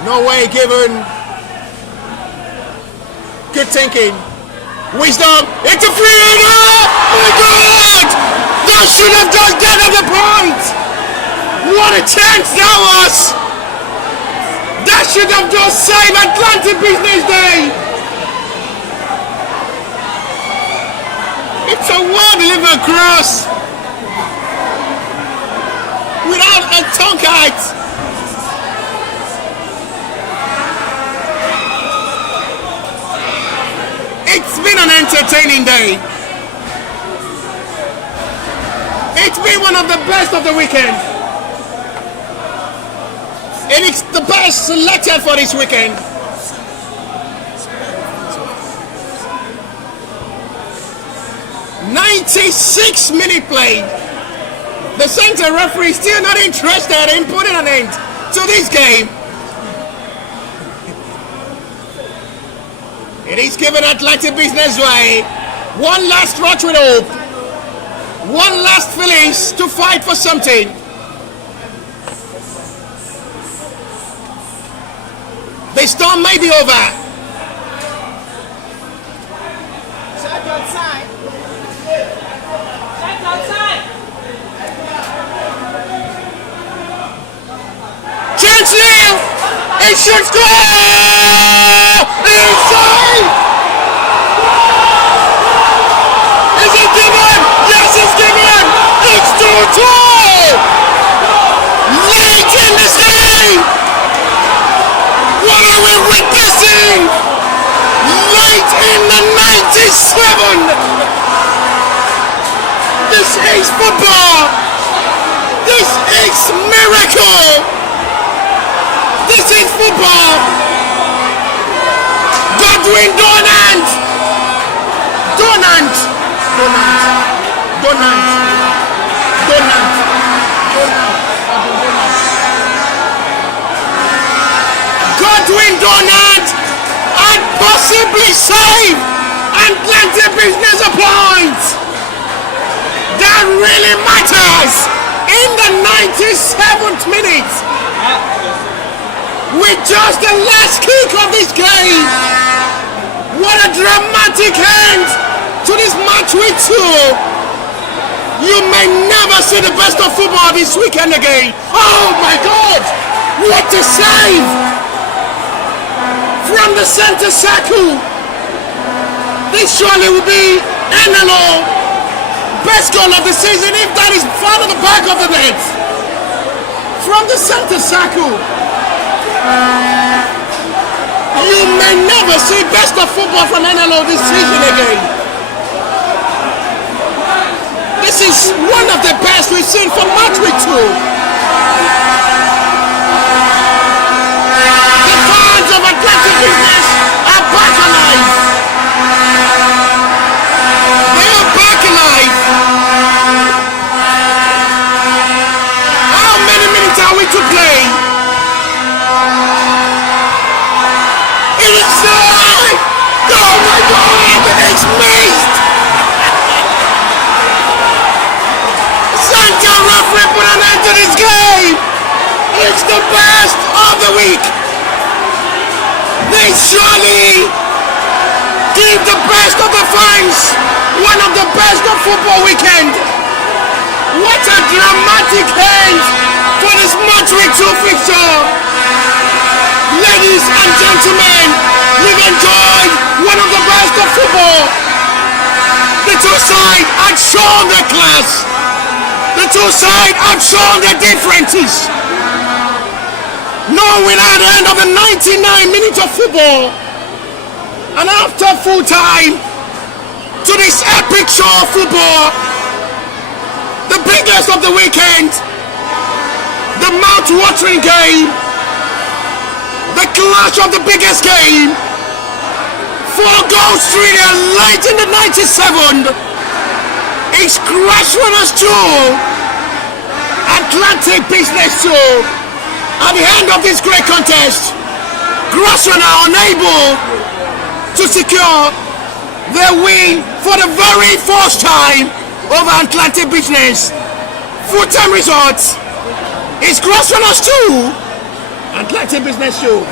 No way given. Good thinking. Wisdom. Interfered. Oh my God! That should have just gotten the point. What a chance that was. That should have just saved Atlantic Business Day. It's a well-delivered cross. Without a tongue-cut. It's been an entertaining day. It's been one of the best of the weekend. It is the best selected for this weekend. "96-minute play." The center referee still not interested in putting an end to this game. It is given Athletic Business way. One last rush with hope. One last feelings to fight for something. The storm may be over. Check outside. Check outside. Chance now. It shoots goal. Inside. Is it given? Yes, it's given. It's 2-2. Late in this game. What are we witnessing? Late in the 97. This is football. This is miracle. This is football. Godwin Donant. Donant. Donant. Donant. Donant. Godwin Donant had possibly saved Athletic Business a point. That really matters in the 97th minute. With just the last kick of this game. What a dramatic end to this match with two. You may never see the best of football this weekend again. Oh my God! What a save! From the center circle. This surely will be NLO best goal of the season if that is found at the back of the net. From the center circle. You may never see best of football from NLO this season again. This is one of the best we've seen for match week 2. The fans of Athletic Business are back alive. They are back alive. How many minutes are we to play? It is live! Oh my God! It's missed! Santa referee put an end to this game! It's the best of the week! They surely give the best of the fans one of the best of football weekend! What a dramatic end for this match week 2 fixture! Ladies and gentlemen, we've enjoyed one of the best of football. The two sides have shown their class. The two sides have shown their differences. No winner at the end of the 99 minutes of football. And after full time to this epic show of football, the biggest of the weekend, the mouth-watering game, the clash of the biggest game. 4 goals thriller late in the 97th. It's Grassrunners 2, Athletic Business 2. At the end of this great contest, Grassrunners unable to secure their win for the very first time over Athletic Business. Full-time results is Grassrunners 2, Athletic Business 2.